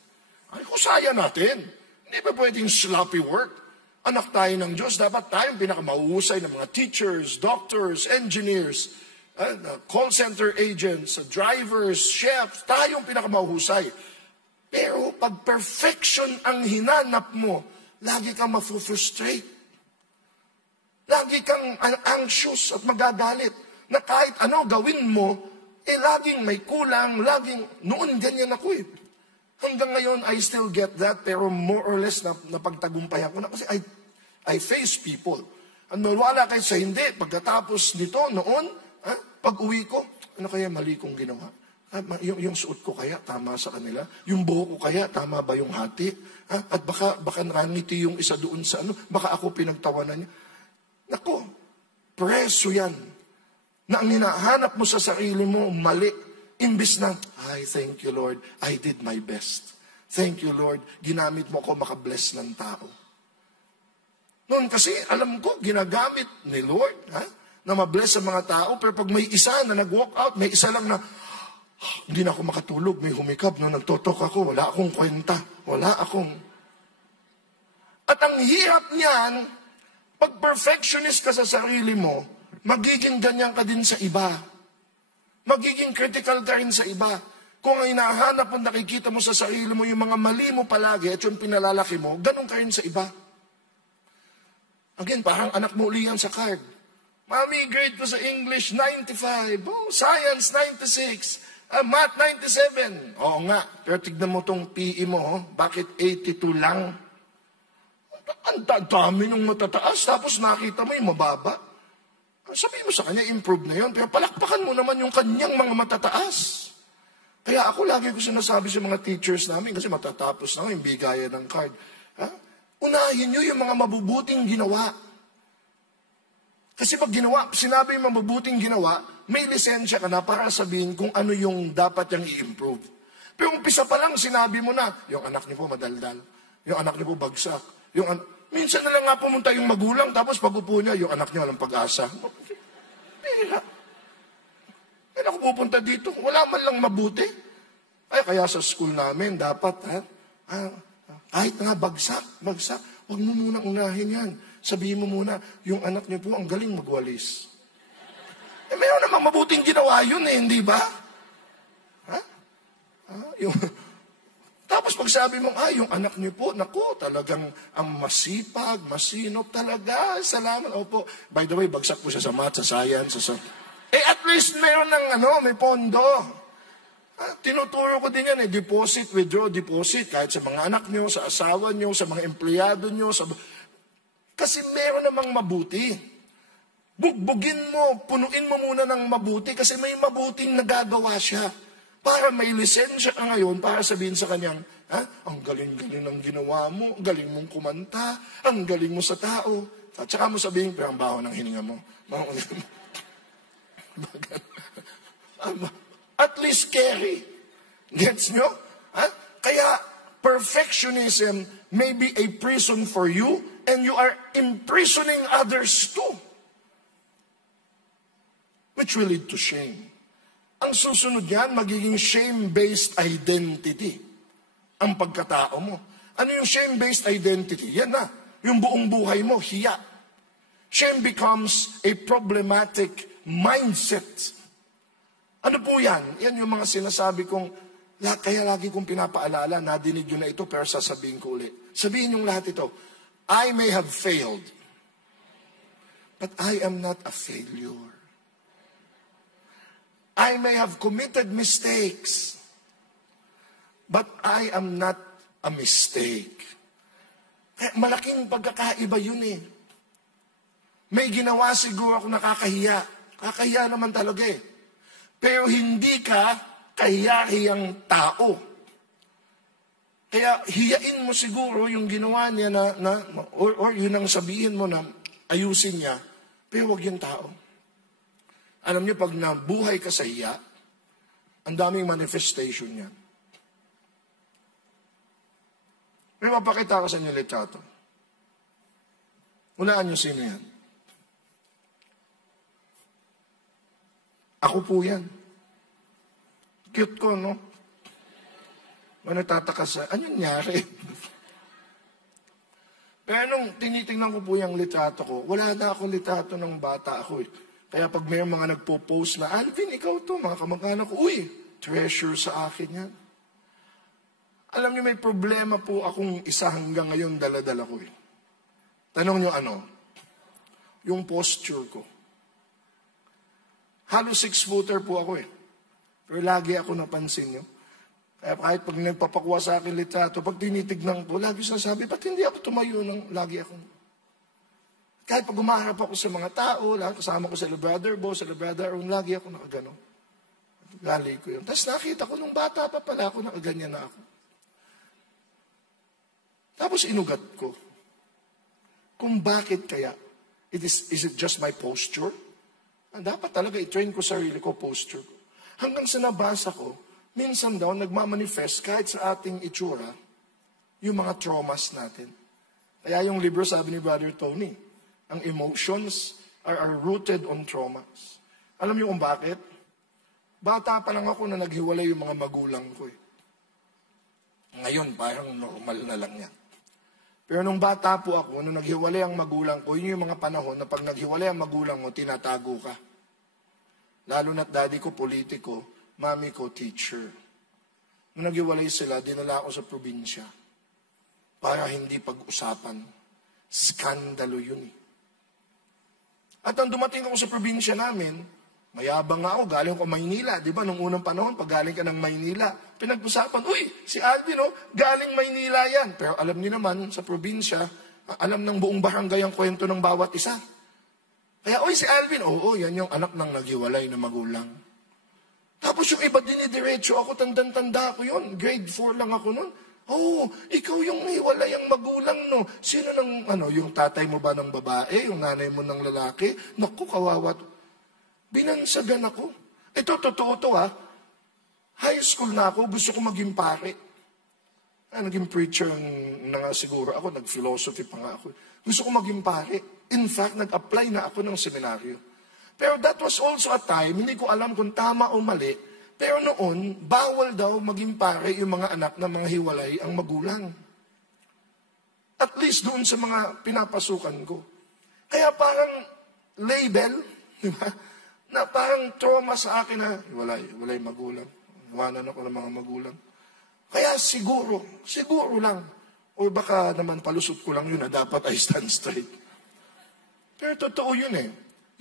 Ay, kusaya natin. Hindi ba pwedeng sloppy work? Anak tayo ng Diyos, dapat tayong pinakamahusay ng mga teachers, doctors, engineers, call center agents, drivers, chefs, tayong pinakamahusay. Pero pag perfection ang hinanap mo, lagi kang ma-frustrate. Lagi kang anxious at magagalit na kahit ano gawin mo, laging may kulang, noon ganyan ako eh. Hanggang ngayon, I still get that, pero more or less napagtagumpayan ko na kasi I face people. At wala kayo sa hindi, pagkatapos nito, noon, pag uwi ko, ano kaya mali kong ginawa? Yung suot ko kaya tama sa kanila? Yung buhok ko kaya tama ba yung hati? At baka nangiti yung isa doon sa ano? Baka ako pinagtawanan niya. Nako, preso yan. Na ang hinahanap mo sa sarili mo, mali. Imbis na, ay, thank you Lord, I did my best. Thank you Lord, ginamit mo ako makabless ng tao. Noon kasi, alam ko, ginagamit ni Lord, na mabless sa mga tao, pero pag may isa na nag-walk out, may isa lang na, hindi na ako makatulog, may humikab, no? Nagtotok ako, wala akong kwenta, wala akong... At ang hirap niyan, pag perfectionist ka sa sarili mo, magiging ganyan ka din sa iba. Magiging critical ka rin sa iba. Kung ang hinahanap mo, nakikita mo sa sarili mo, yung mga mali mo palagi, at yung pinalalaki mo, ganun ka rin sa iba. Again, parang anak mo uli yan sa card. Mami, grade ko sa English, 95. Oh, Science, 96. Math, 97. Oo nga, pero tignan mo tong PE mo, bakit 82 lang? Ang dami nung matataas, tapos nakita mo yung mababa. Sabihin mo sa kanya, improve na yun, pero palakpakan mo naman yung kanyang mga matataas. Kaya ako lagi ko sinasabi sa mga teachers namin, kasi matatapos na yung bigayan ng card. Unahin nyo yung mga mabubuting ginawa. Kasi pag sinabi yung mabubuting ginawa, may lisensya ka na para sabihin kung ano yung dapat niyang i-improve. Pero umpisa pa lang, sinabi mo na, yung anak niyo po madaldal, yung anak niyo po bagsak, minsan na lang nga pumunta yung magulang, tapos pag-upo niya, yung anak niyo walang pag-asa. Pera. Kaya ako pupunta dito, wala man lang mabuti. Ay, kaya sa school namin, dapat, kahit nga bagsak, huwag mo munang unahin yan. Sabihin mo muna, yung anak niyo po, ang galing magwalis. Mayroon namang mabuting ginawa yun hindi ba? Tapos pag sabi mo, yung anak niyo po, naku, talagang ang masipag, masinop talaga, salamat. Opo. By the way, bagsak po siya sa math, sa science, at least meron ng may pondo. Tinuturo ko din yan, deposit, withdraw, deposit, kahit sa mga anak niyo, sa asawa niyo, sa mga empleyado niyo, kasi meron namang mabuti. Bugbugin mo, punuin mo muna ng mabuti kasi may mabuting nagagawa siya. Para may lisensya ka ngayon para sabihin sa kanyang, ang galing-galing ng ginawa mo, ang galing mong kumanta, ang galing mo sa tao. At saka mo sabihin, pero ang baho ng hininga mo. At least carry. Gets nyo? Kaya, perfectionism may be a prison for you and you are imprisoning others too. Which will lead to shame. Ang susunod yan, magiging shame-based identity. Ang pagkatao mo. Ano yung shame-based identity? Yan na. Yung buong buhay mo, hiya. Shame becomes a problematic mindset. Ano po yan? Yan yung mga sinasabi kong, kaya lagi kong pinapaalala, nadinig yun na ito, pero sasabihin ko ulit. Sabihin yung lahat ito, I may have failed, but I am not a failure. I may have committed mistakes, but I am not a mistake. Kaya malaking pagkakaiba yun eh. May ginawa siguro ako nakakahiya. Kakahiya naman talaga eh. Pero hindi ka kahiyahiyang tao. Kaya hiyain mo siguro yung ginawa niya or yun ang sabihin mo na ayusin niya, pero wag yung tao. Alam niyo, pag nabuhay ka sa hiya, ang daming manifestation niya. May mapakita ko sa inyo litrato. Unaan niyo sino yan. Ako po yan. Cute ko, no? Nagtataka sa, ano nangyari? Pero nung tinitingnan ko po yung litrato ko, wala na akong litrato ng bata ako eh. Kaya pag may mga nagpo-post na, Alvin, ikaw to, mga kamag-anak ko, uy, treasure sa akin yan. Alam niyo, may problema po akong isa hanggang ngayon dala-dala ko eh. Tanong niyo ano? Yung posture ko. Halos 6-footer po ako eh. Pero lagi ako napansin nyo. Kaya kahit pag nagpapakuha sa akin litrato, pag tinitignan ko, lagi sinasabi, ba't hindi ako tumayo ng lagi ako? Kahit pag umaharap ako sa mga tao, kasama ko sa brother boss, sa brother Aaron, lagi ako nakagano. Gali ko yun. Tapos nakita ko nung bata pa pala ako, nakaganyan na ako. Tapos inugat ko. Kung bakit kaya? Is it just my posture? Dapat talaga i-train ko sarili ko, posture ko. Hanggang sa nabasa ko, minsan daw nagmamanifest kahit sa ating itsura, yung mga traumas natin. Kaya yung libro sabi ni Brother Tony, ang emotions are rooted on traumas. Alam niyo kung bakit? Bata pa lang ako na naghiwalay yung mga magulang ko eh. Ngayon, parang normal na lang yan. Pero nung bata po ako, nung naghiwalay ang magulang ko, yun yung mga panahon na pag naghiwalay ang magulang mo, tinatago ka. Lalo na't daddy ko politiko, mami ko teacher. Nung naghiwalay sila, dinala ako sa probinsya para hindi pag-usapan. Skandalo yun eh. At nang dumating ako sa probinsya namin, mayabang nga ako, galing ko Maynila. Di ba, nung unang panahon, pag galing ka ng Maynila, pinag-usapan, uy, si Alvin, galing Maynila yan. Pero alam niyo naman, sa probinsya, alam ng buong barangay ang kwento ng bawat isa. Kaya, uy, si Alvin, oo, yan yung anak ng naghiwalay na magulang. Tapos yung iba dinidiretso ako, tandang-tanda ako yun. Grade 4 lang ako nun. Oh, ikaw yung hiwalay ang magulang, no? Sino ng, yung tatay mo ba ng babae? Yung nanay mo ng lalaki? Naku, kawawa. Binansagan ako. Ito, totoo to ha. High school na ako, gusto ko maging pare. Naging preacher na nga siguro ako, nag-philosophy pa nga ako. Gusto ko maging pare. In fact, nag-apply na ako ng seminaryo. Pero that was also a time, hindi ko alam kung tama o mali, pero noon, bawal daw maging pare yung mga anak ng mga hiwalay ang magulang. At least doon sa mga pinapasukan ko. Kaya parang label, di ba? Na parang trauma sa akin na hiwalay magulang. Iwanan ako ng mga magulang. Kaya siguro lang, o baka naman palusot ko lang yun na dapat I stand straight. Pero totoo yun eh.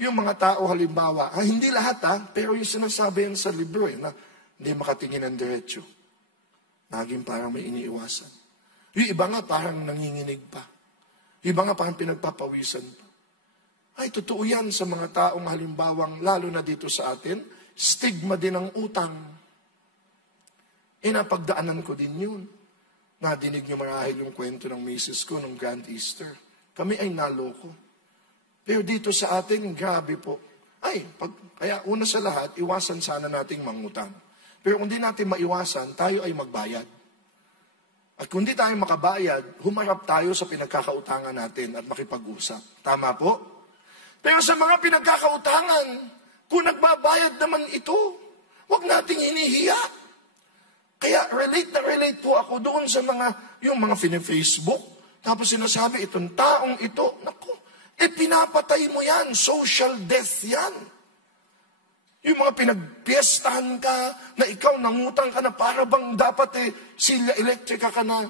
Yung mga tao halimbawa, hindi lahat pero yung sinasabi yan sa libro na hindi makatingin ng diretsyo. Naging parang may iniiwasan. Yung iba nga parang nanginginig pa. Yung iba nga parang pinagpapawisan pa. Ay, totoo yan sa mga taong halimbawang, lalo na dito sa atin, stigma din ang utang. Napagdaanan ko din yun. Nadinig niyo marahil yung kwento ng misis ko nung Grand Easter. Kami ay naloko. Pero dito sa atin, grabe po. Kaya una sa lahat, iwasan sana nating mangutang. Pero kung di natin maiwasan, tayo ay magbayad. At kung di tayo makabayad, humarap tayo sa pinagkakautangan natin at makipag-usap. Tama po? Pero sa mga pinagkakautangan, kung nagbabayad naman ito, huwag nating hinihiya. Kaya relate po ako doon sa yung mga Facebook, tapos sinasabi, itong taong ito, naku, pinapatay mo yan. Social death yan. Yung mga pinagpiestahan ka, na ikaw nangutang ka na para bang dapat silya elektrika ka na.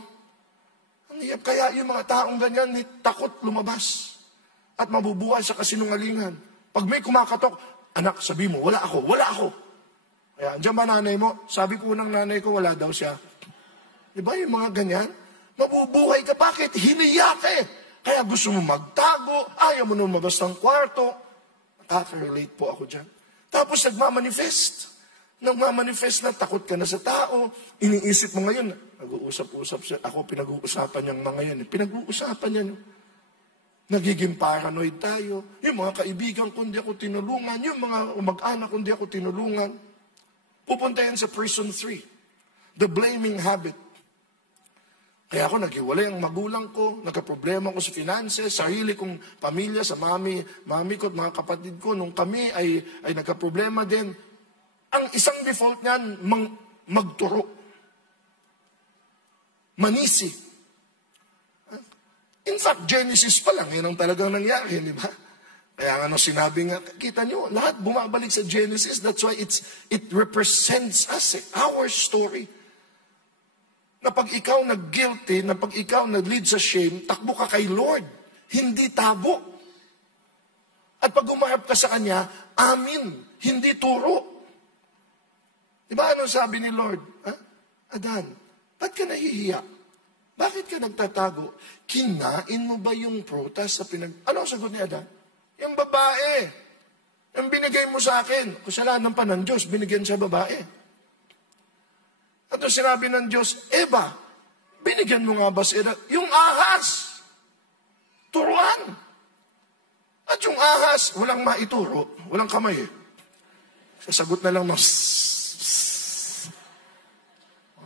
Kaya yung mga taong ganyan, takot lumabas. At mabubuhay sa kasinungalingan. Pag may kumakatok, anak, sabi mo, wala ako, wala ako. Kaya, andyan ba nanay mo? Sabi po ng nanay ko, wala daw siya. Diba yung mga ganyan? Mabubuhay ka, bakit? Hiniya ka eh. Kaya gusto mo magtago, ayaw mo lumabas ng kwarto. Nakaka-relate po ako dyan. Tapos nagmamanifest. Nagmamanifest na takot ka na sa tao. Iniisip mo ngayon, nag-uusap-usap siya. Ako pinag-uusapan niyang mga yan. Pinag-uusapan niya. Nagiging paranoid tayo. Yung mga kaibigan ko hindi ako tinulungan. Yung mga mag-anak ko hindi ako tinulungan. Pupunta yan sa prison 3. The blaming habit. Kaya ako naghiwalay ang magulang ko, nagka-problema ko sa finances, sarili kong pamilya, sa mami ko at mga kapatid ko. Nung kami ay nagka-problema din, ang isang default niyan, magturo. Manisi. In fact, Genesis pa lang, yun ang talagang nangyari, di ba? Kaya nga nung sinabi nga, kita nyo, lahat bumabalik sa Genesis. That's why it represents us, our story. Na pag ikaw nag-guilty, na pag ikaw nag-lead sa shame, takbo ka kay Lord. Hindi tabo. At pag umarap ka sa Kanya, amin. Hindi turo. Diba ano sabi ni Lord? Adan, ba't ka nahihiya? Bakit ka nagtatago? Kinain mo ba yung prutas sa Ano ang sagot ni Adan? Yung babae. Yung binigay mo sa akin. Kasalanan pa ng Diyos, binigyan sa babae. At sinabi ng Diyos, Eva, binigyan mo nga ba si Eva? Yung ahas, turuan. At yung ahas, walang maituro, walang kamay. Sasagot na lang ng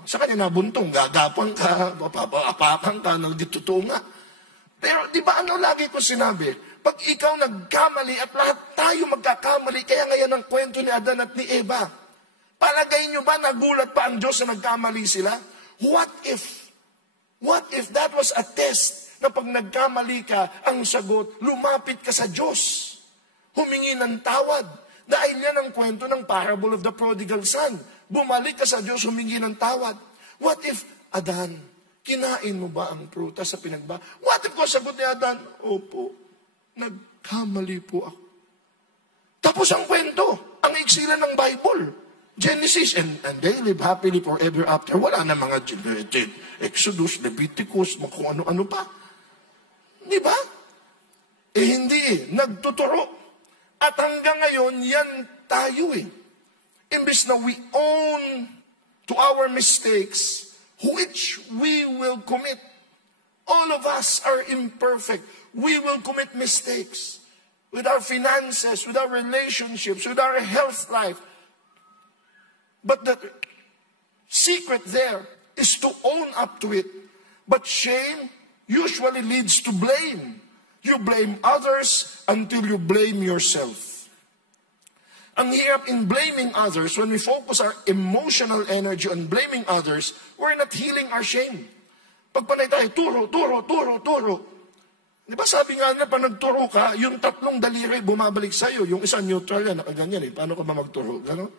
sa kanya nabuntong, gagapang ka, papapang ka, nagditutunga. Pero di ba ano lagi ko sinabi? Pag ikaw nagkamali at lahat tayo magkakamali, kaya ngayon ang kwento ni Adan at ni Eva, palagay nyo ba nagulat pa ang Diyos na nagkamali sila? What if that was a test na pag nagkamali ka, ang sagot, lumapit ka sa Diyos. Humingi ng tawad. Dahil yan ang kwento ng parable of the prodigal son. Bumalik ka sa Diyos, humingi ng tawad. What if, Adan, kinain mo ba ang prutas sa pinagba? What if ko sagot ni Adan, opo, nagkamali po ako. Tapos ang kwento, ang iksilan ng Bible. Genesis, and they live happily forever after. Wala na mga Exodus, Leviticus, kung ano-ano pa. Di ba? Hindi. Nagtuturo. At hanggang ngayon, yan tayo . Imbis na we own to our mistakes, which we will commit. All of us are imperfect. We will commit mistakes. With our finances, with our relationships, with our health life. But the secret there is to own up to it. But shame usually leads to blame. You blame others until you blame yourself. Ang hirap in blaming others, when we focus our emotional energy on blaming others, we're not healing our shame. Pag panay tayo, turo. Di ba sabi nga nila, pag nagturo ka, yung 3 daliri bumabalik sa'yo. Yung isa neutral yan, nakaganyan . Paano ka ba magturo? Gano'n?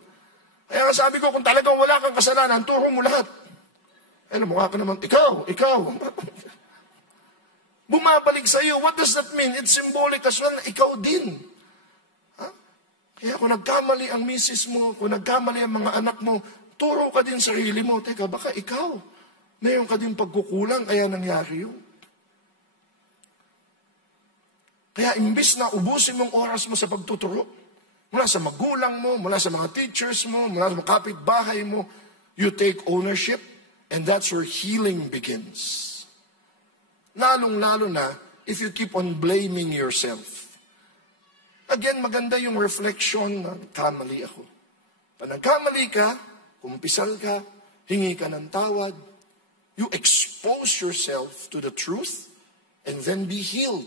Kaya nga sabi ko, kung talagang wala kang kasalanan, turo mo lahat. Mukha ka naman, ikaw. Bumabalik sa iyo. What does that mean? It's symbolic as well na ikaw din. Kaya kung nagkamali ang misis mo, kung nagkamali ang mga anak mo, turo ka din sarili mo. Teka, baka ikaw, mayroon ka din pagkukulang, kaya nangyari yun. Kaya imbis na ubusin mong oras mo sa pagtuturo, mula sa magulang mo, mula sa mga teachers mo, mula sa mga kapitbahay mo, you take ownership, and that's where healing begins. Lalong-lalo na, if you keep on blaming yourself. Again, maganda yung reflection na kamali ako. Pag nagkamali ka, kumpisal ka, hingi ka ng tawad, you expose yourself to the truth, and then be healed.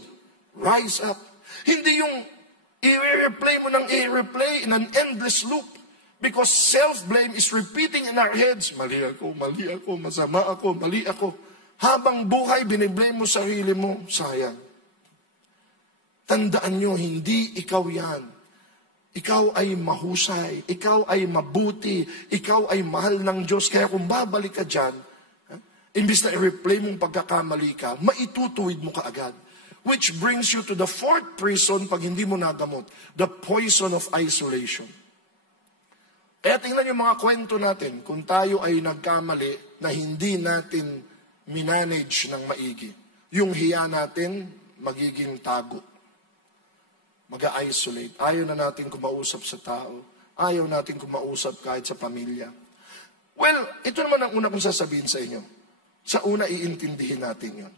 Rise up. Hindi yung i-replay mo ng i-replay in an endless loop. Because self-blame is repeating in our heads, mali ako, masama ako, mali ako. Habang buhay, biniblame mo sarili mo, sayang. tandaan nyo, hindi ikaw yan. Ikaw ay mahusay, ikaw ay mabuti, ikaw ay mahal ng Diyos. Kaya kung babalik ka dyan, imbis na i-replay mong pagkakamali ka, maitutuwid mo ka agad. Which brings you to the fourth prison pag hindi mo nagamot, the poison of isolation. Kaya tingnan yung mga kwento natin, kung tayo ay nagkamali na hindi natin minanage ng maigi. Yung hiya natin, magiging tago. Mag-isolate. Ayaw na natin kumausap sa tao. Ayaw natin kumausap kahit sa pamilya. Well, ito naman ang una kong sasabihin sa inyo. Sa una, iintindihin natin yun.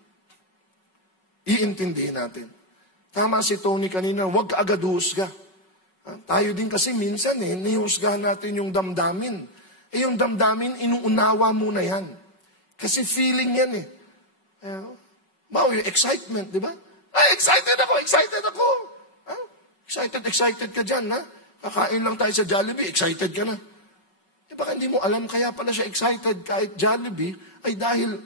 Iintindihin natin. Tama si Tony kanina, huwag ka agad husga. Tayo din kasi minsan nihusgahan natin yung damdamin. Yung damdamin, inuunawa muna yan. Kasi feeling yan yung excitement, di ba? Excited ako! Excited ka dyan, ha? Kakain lang tayo sa Jollibee, excited ka na. Baka hindi mo alam, kaya pala siya excited kahit Jollibee, ay dahil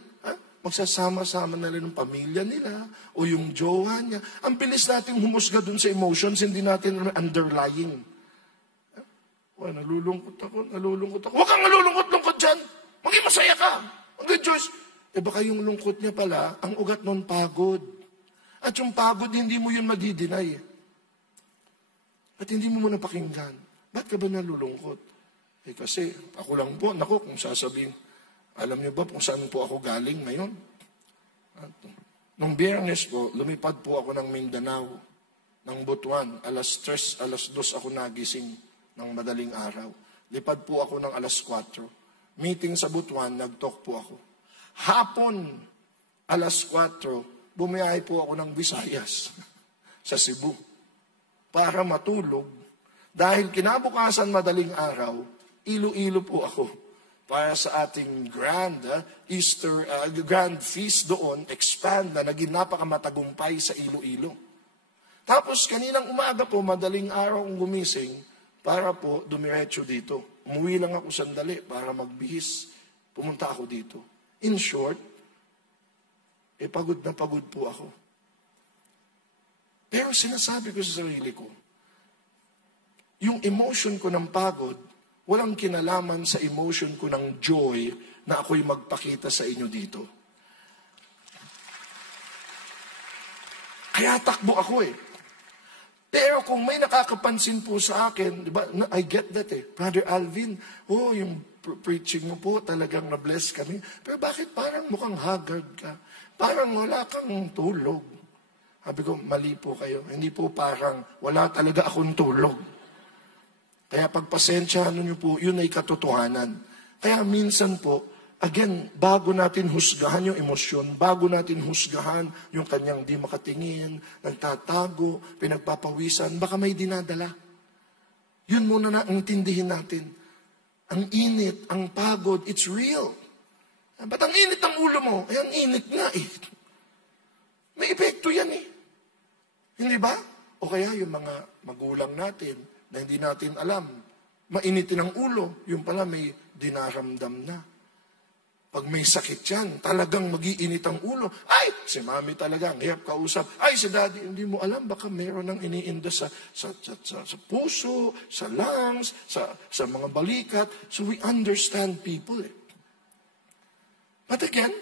magsasama-sama na rin ng pamilya nila o yung jowa niya. Ang bilis nating humusga dun sa emotions, hindi natin underlying. Nalulungkot ako. Huwag kang nalulungkot-lungkot dyan. Maging masaya ka. Mag Diyos. Baka yung lungkot niya pala, ang ugat nun pagod. At yung pagod, hindi mo yun madidinay. At hindi mo muna pakinggan. Ba't ka ba nalulungkot? Kasi ako lang po, kung sasabihin, alam niyo ba kung saan po ako galing ngayon? Nung Biyernes po, lumipad po ako ng Mindanao, ng Butuan. Alas 3, alas 2 ako nagising ng madaling araw. Lipad po ako ng alas 4. Meeting sa Butuan, nag-talk po ako. Hapon, alas 4, bumiyahe po ako ng Visayas sa Cebu para matulog. Dahil kinabukasan madaling araw, Iloilo po ako para sa ating grand grand feast doon, expand na naging napakamatagumpay sa Iloilo. Tapos kaninang umaga po, madaling araw kong gumising para po dumiretso dito. Umuwi lang ako sandali para magbihis. Pumunta ako dito. In short, pagod na pagod po ako. Pero sinasabi ko sa sarili ko, yung emotion ko ng pagod, walang kinalaman sa emotion ko ng joy na ako'y magpakita sa inyo dito. Kaya takbo ako Pero kung may nakakapansin po sa akin, di ba, I get that Brother Alvin, yung preaching mo po, talagang na-bless kami. Pero bakit parang mukhang haggard ka? Parang wala kang tulog. Sabi ko, mali po kayo. Hindi po parang wala talaga akong tulog. Kaya pagpasensyahan niyo po, yun ay katotohanan. Kaya minsan po, again, bago natin husgahan yung emosyon, bago natin husgahan yung kanyang di makatingin, nagtatago, pinagpapawisan, baka may dinadala. Yun muna na intindihin natin. Ang init, ang pagod, it's real. Ba't ang init ng ulo mo? Ang init nga May epekto yan Hindi ba? O kaya yung mga magulang natin, na hindi natin alam, mainitin ang ulo, yung pala may dinaramdam na. Pag may sakit yan, talagang mag-iinit ang ulo. Ay, si mami talaga, ang hirap kausap. Ay, si daddy, hindi mo alam, baka meron ng iniinda sa puso, sa lungs, sa mga balikat. So we understand people. But again,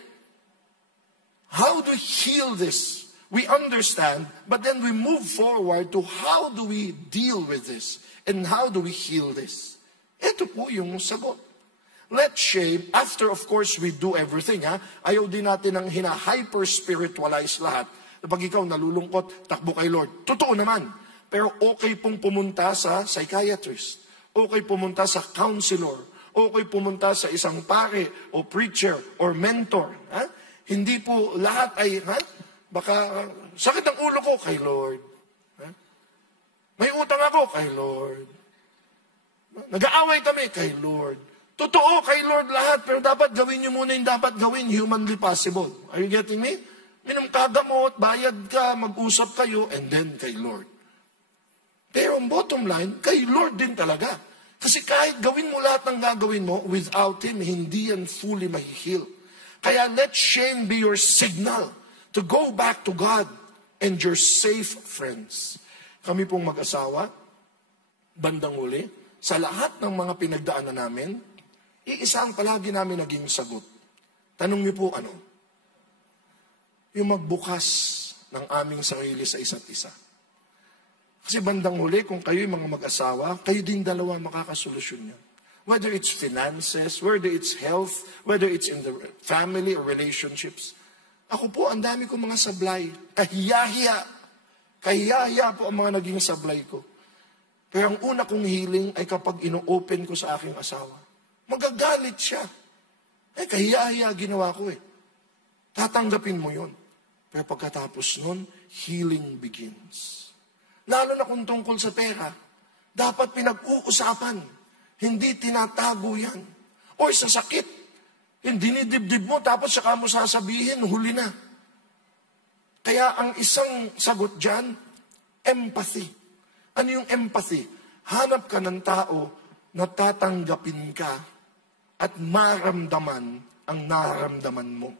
how do we heal this? We understand, but then we move forward to how do we deal with this? And how do we heal this? Ito po yung sagot. Let shame, after of course we do everything, ayaw din natin ang hina-hyper-spiritualize lahat. Pag ikaw nalulungkot, takbo kay Lord. Totoo naman. Pero okay pong pumunta sa psychiatrist. Okay pumunta sa counselor. Okay pumunta sa isang pare o preacher or mentor. Hindi po lahat ay, baka sakit ang ulo ko kay Lord. May utang ako kay Lord. Nag-aaway kami kay Lord. Totoo kay Lord lahat, pero dapat gawin niyo muna yung dapat gawin, humanly possible. Are you getting me? Minum ka gamot, bayad ka, mag-usap kayo, and then kay Lord. Pero ang bottom line, kay Lord din talaga. Kasi kahit gawin mo lahat ng gagawin mo, without Him, hindi yan fully mahihil. Kaya let shame be your signal to go back to God. and your safe friends. Kami pong mag-asawa, bandang huli, sa lahat ng mga pinagdaanan namin, iisa ang palagi namin naging sagot. Tanong niyo po ano? Yung magbukas ng aming sarili sa isa't isa. Kasi bandang huli, kung kayo'y mga mag-asawa, kayo din dalawa makakasolusyon yan. Whether it's finances, whether it's health, whether it's in the family or relationships. Ako po, ang dami ko mga sablay. Kahiyahiya po ang mga naging sablay ko. Pero ang una kong healing ay kapag ino-open ko sa aking asawa. Magagalit siya. Kahiyahiya ginawa ko eh. Tatanggapin mo yun. Pero pagkatapos nun, healing begins. Lalo na kung tungkol sa pera, dapat pinag-uusapan. Hindi tinatago yan. O sa sakit, hindi dinidibdib mo, tapos saka mo sasabihin, huli na. Kaya ang isang sagot dyan, empathy. Ano yung empathy? Hanap ka ng tao na tatanggapin ka at maramdaman ang nararamdaman mo.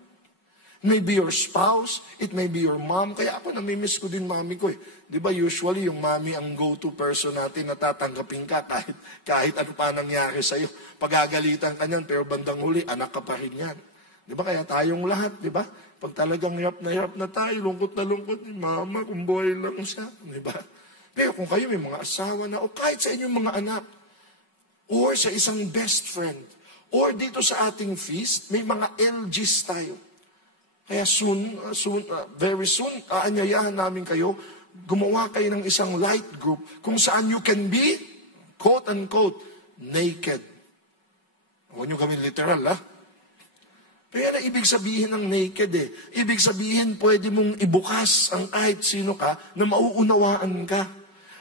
It may be your spouse, it may be your mom. Kaya ako namimiss ko din mami ko eh. Di ba usually yung mami ang go-to person natin na tatanggapin ka kahit ano pa nangyari sa'yo. Pagagalitan ka niyan, pero bandang huli, anak ka pa rin yan. Di ba kaya tayong lahat, di ba? Pag talagang hirap na tayo, lungkot na lungkot, mama, kung buhay lang siya. Di ba? Pero kung kayo may mga asawa na, o kahit sa inyong mga anak, or sa isang best friend, or dito sa ating feast, may mga LGs tayo. Kaya very soon, aanyayahan namin kayo, gumawa kayo ng isang light group kung saan you can be, quote-unquote, naked. Huwag nyo kami literal, ha? Kaya na ibig sabihin ng naked eh. Ibig sabihin, pwede mong ibukas ang kahit sino ka na mauunawaan ka.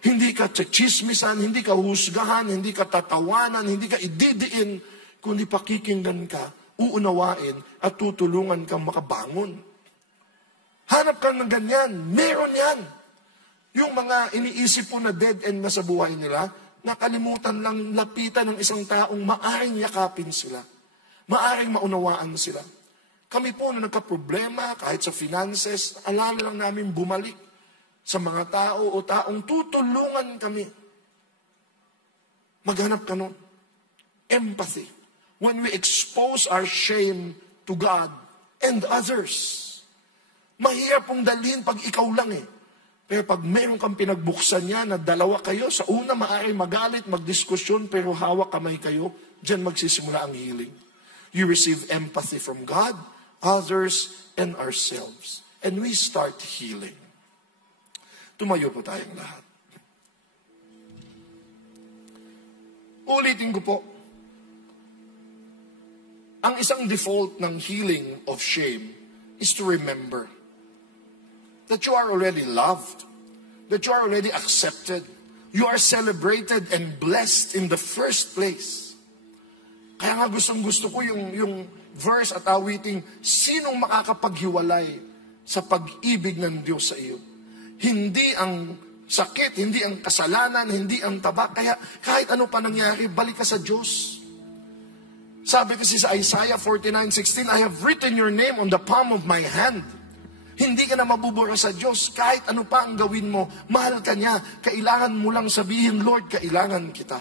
Hindi ka tsismisan, hindi ka husgahan, hindi ka tatawanan, hindi ka ididiin, kundi pakikinggan ka, uunawain at tutulungan kang makabangon. Hanap ka ng ganyan. Meron yan. Yung mga iniisip po na dead end na sa buhay nila, nakalimutan lang lapitan ng isang taong maaring yakapin sila. Maaring maunawaan sila. Kami po na nagka-problema kahit sa finances, alala lang namin bumalik sa mga tao o taong tutulungan kami. Maghanap ka nun. Empathy. When we expose our shame to God and others. Mahirap pong dalhin pag ikaw lang eh. Pero pag meron kang pinagbuksan niya na dalawa kayo, sa una maaari magalit, magdiskusyon, pero hawak kamay kayo, dyan magsisimula ang healing. You receive empathy from God, others, and ourselves. And we start healing. Tumayo po tayong lahat. Ulitin ko po. Ang isang default ng healing of shame is to remember that you are already loved, that you are already accepted, you are celebrated and blessed in the first place. Kaya nga gustong-gusto ko yung verse at awiting, sinong makakapaghiwalay sa pag-ibig ng Diyos sa iyo? Hindi ang sakit, hindi ang kasalanan, hindi ang taba. Kaya kahit ano pa nangyari, balik ka sa Diyos. Sabi kasi sa Isaiah 49:16, I have written your name on the palm of my hand. Hindi ka na mabubura sa Diyos. Kahit ano pa ang gawin mo, mahal ka niya. Kailangan mo lang sabihin, Lord, kailangan kita.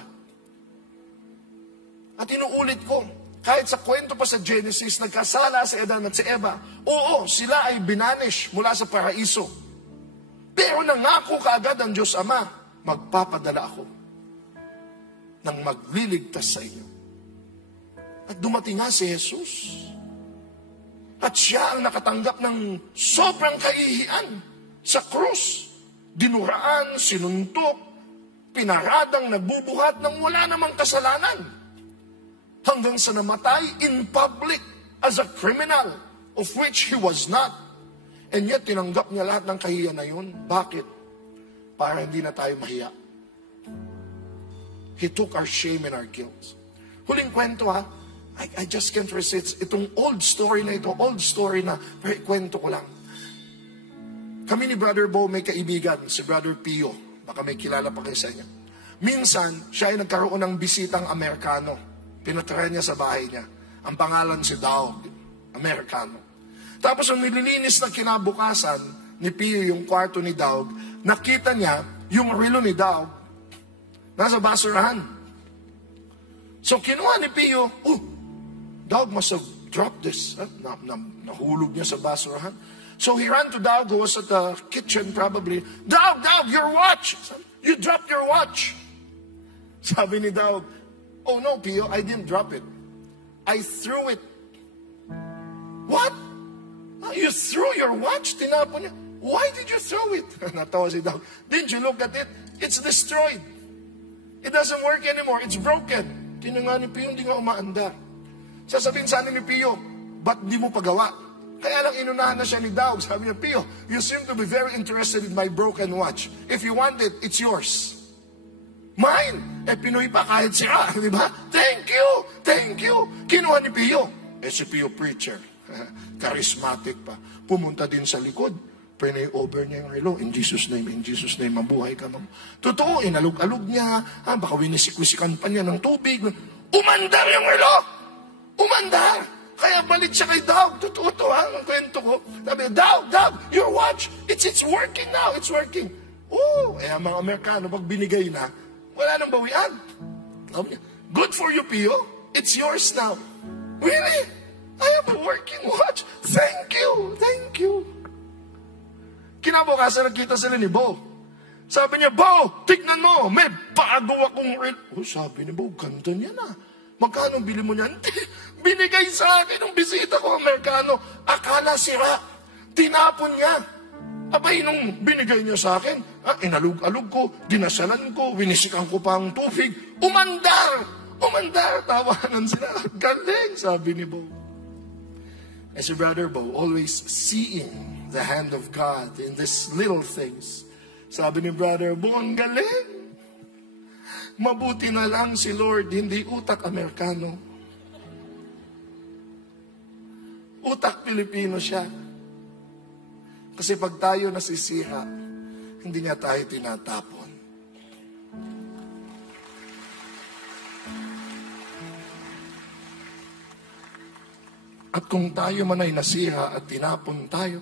At inuulit ko, kahit sa kwento pa sa Genesis, nagkasala si Adan at si Eva. Oo, sila ay binanish mula sa paraiso. Pero nangako kaagad ang Diyos Ama, magpapadala ako ng magliligtas sa inyo. At dumating nga si Jesus. At siya ang nakatanggap ng sobrang kaihian sa krus. Dinuraan, sinuntok, pinaradang nagbubuhat ng wala namang kasalanan. Hanggang sa namatay in public as a criminal of which he was not. And yet tinanggap niya lahat ng kahihiyan na yun. Bakit? Para hindi na tayo mahiya. He took our shame and our guilt. Huling kwento ha. I just can't resist. Itong old story na pero kwento ko lang. Kami ni Brother Bo may kaibigan, si Brother Pio. Baka may kilala pa kayo sa inyo. Minsan, siya ay nagkaroon ng bisitang Amerikano. Pinatry niya sa bahay niya. Ang pangalan si Dog, Amerikano. Tapos ang nililinis ng kinabukasan, ni Pio yung kwarto ni Daug, nakita niya yung relo ni Daug nasa basurahan. So kinuha ni Pio, Daug must have dropped this. Nahulog niya sa basurahan. So he ran to Daug, who was at the kitchen probably. Daug, your watch! You dropped your watch! Sabi ni Daug, oh no, Pio, I didn't drop it. I threw it. What? You threw your watch? Tinapon niya. Why did you throw it? Natawa si Daug. Didn't you look at it? It's destroyed. It doesn't work anymore. It's broken. Tinanga ni Pio, hindi nga umaandar. Sasabihin sana ni Pio, ba't di mo pagawa? Kaya lang inunahan na siya ni Daug. Sabi niya, Pio, you seem to be very interested in my broken watch. If you want it, it's yours. Mine! Pinoy pa kahit siya, di ba? Thank you! Thank you! Kinuha ni Pio. Si Pio preacher. Charismatic pa. Pumunta din sa likod. Pray-over niya yung relo. In Jesus' name, mabuhay ka, ma'am. Totoo, inalog-alog niya. Baka winisik-wisikan pa niya ng tubig. Umandar yung relo! Umandar! Kaya balik siya kay Daug. Totoo to, ang kwento ko. Sabi, Daug, your watch, it's working now. It's working. Ang mga Amerikano, pag binigay na, wala nang bawian. Good for you, Pio. It's yours now. Really? I have a working watch. Thank you. Kinabukasan nagkita sila ni Bo. Sabi niya, Bo, tignan mo, may bago akong relo. Sabi ni Bo, ganda niya na. Magkano bili mo niyan? Binigay sa akin ng bisita ko, Amerikano. Akala sira. Tinapon niya. Abay, nung binigay niya sa akin, inalug-alug ko, dinasalan ko, winisikan ko pa ang tubig. Umandar! Tawanan sila. Galing, sabi ni Bo. Si Brother Bo, always seeing the hand of God in these little things. Sabi ni Brother Bo, ang galing. Mabuti na lang si Lord, hindi utak Amerikano. Utak Pilipino siya. Kasi pag tayo nasisira, hindi niya tayo tinatapon. At kung tayo man ay nasira at tinapon tayo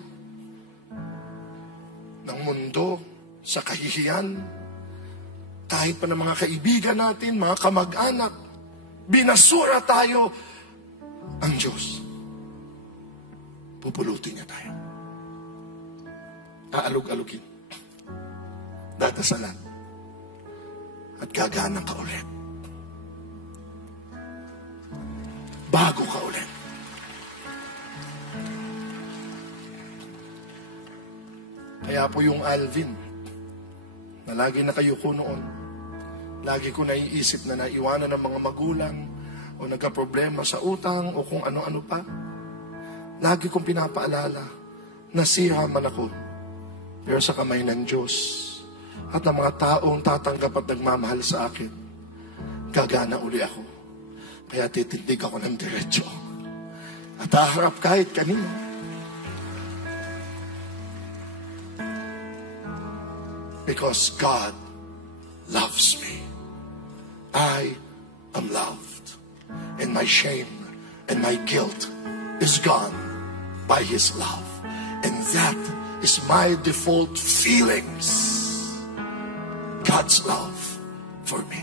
ng mundo sa kahihiyan, kahit pa ng mga kaibigan natin, mga kamag-anak, binasura tayo, ang Diyos, pupulutin niya tayo. Aalog-alugin. Dadasalan. At gaganang ka ulit. Bago ka ulit. Kaya po yung Alvin, na lagi nakayuko noon, lagi ko naiisip na naiwanan ng mga magulang o nagka-problema sa utang o kung ano-ano pa. Lagi kong pinapaalala, nasira man ako, pero sa kamay ng Diyos at ng mga taong tatanggap at nagmamahal sa akin, gagana uli ako. Kaya titindig ako ng diretso at haharap kahit kanino. Because God loves me. I am loved. And my shame and my guilt is gone by His love. And that is my default feelings. God's love for me.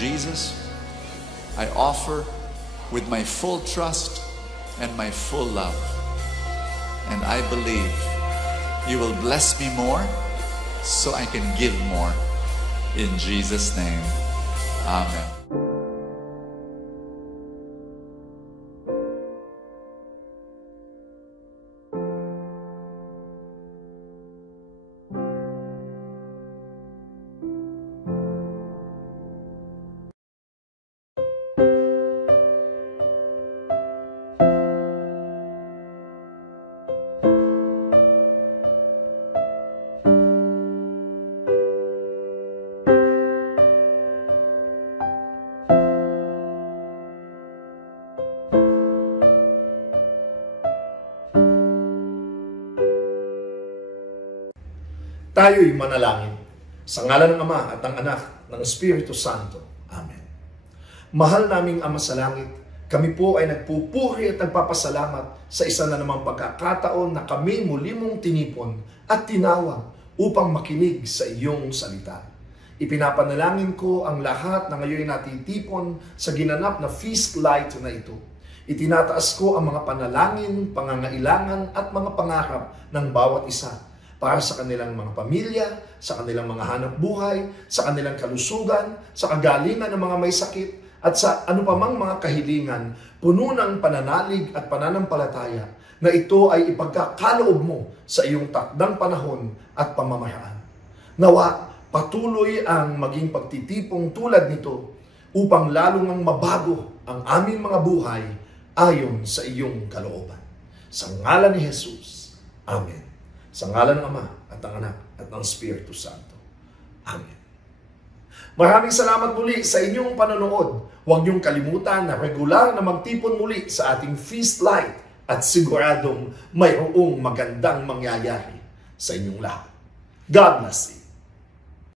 Jesus, I offer with my full trust and my full love. And I believe you will bless me more so I can give more. In Jesus' name, amen. Tayo'y manalangin. Sa ngalan ng Ama at ng Anak ng Espiritu Santo. Amen. Mahal naming Ama sa langit, kami po ay nagpupuri at nagpapasalamat sa isa na namang pagkakataon na kami muli mong tinipon at tinawag upang makinig sa iyong salita. Ipinapanalangin ko ang lahat na ngayon natitipon sa ginanap na feast light na ito. Itinataas ko ang mga panalangin, pangangailangan at mga pangarap ng bawat isa para sa kanilang mga pamilya, sa kanilang mga hanap buhay, sa kanilang kalusugan, sa kagalingan ng mga may sakit, at sa anupamang mga kahilingan, puno ng pananalig at pananampalataya na ito ay ipagkakaloob mo sa iyong takdang panahon at pamamaraan. Nawa, patuloy ang maging pagtitipong tulad nito upang lalong ang mabago ang aming mga buhay ayon sa iyong kalooban. Sa ngalan ni Jesus. Amen. Sa ngalan ng Ama at ng Anak at ng Espiritu Santo. Amen. Maraming salamat muli sa inyong panonood. Huwag niyong kalimutan na regular na magtipon muli sa ating feast light at siguradong mayroong magandang mangyayari sa inyong lahat. God bless you.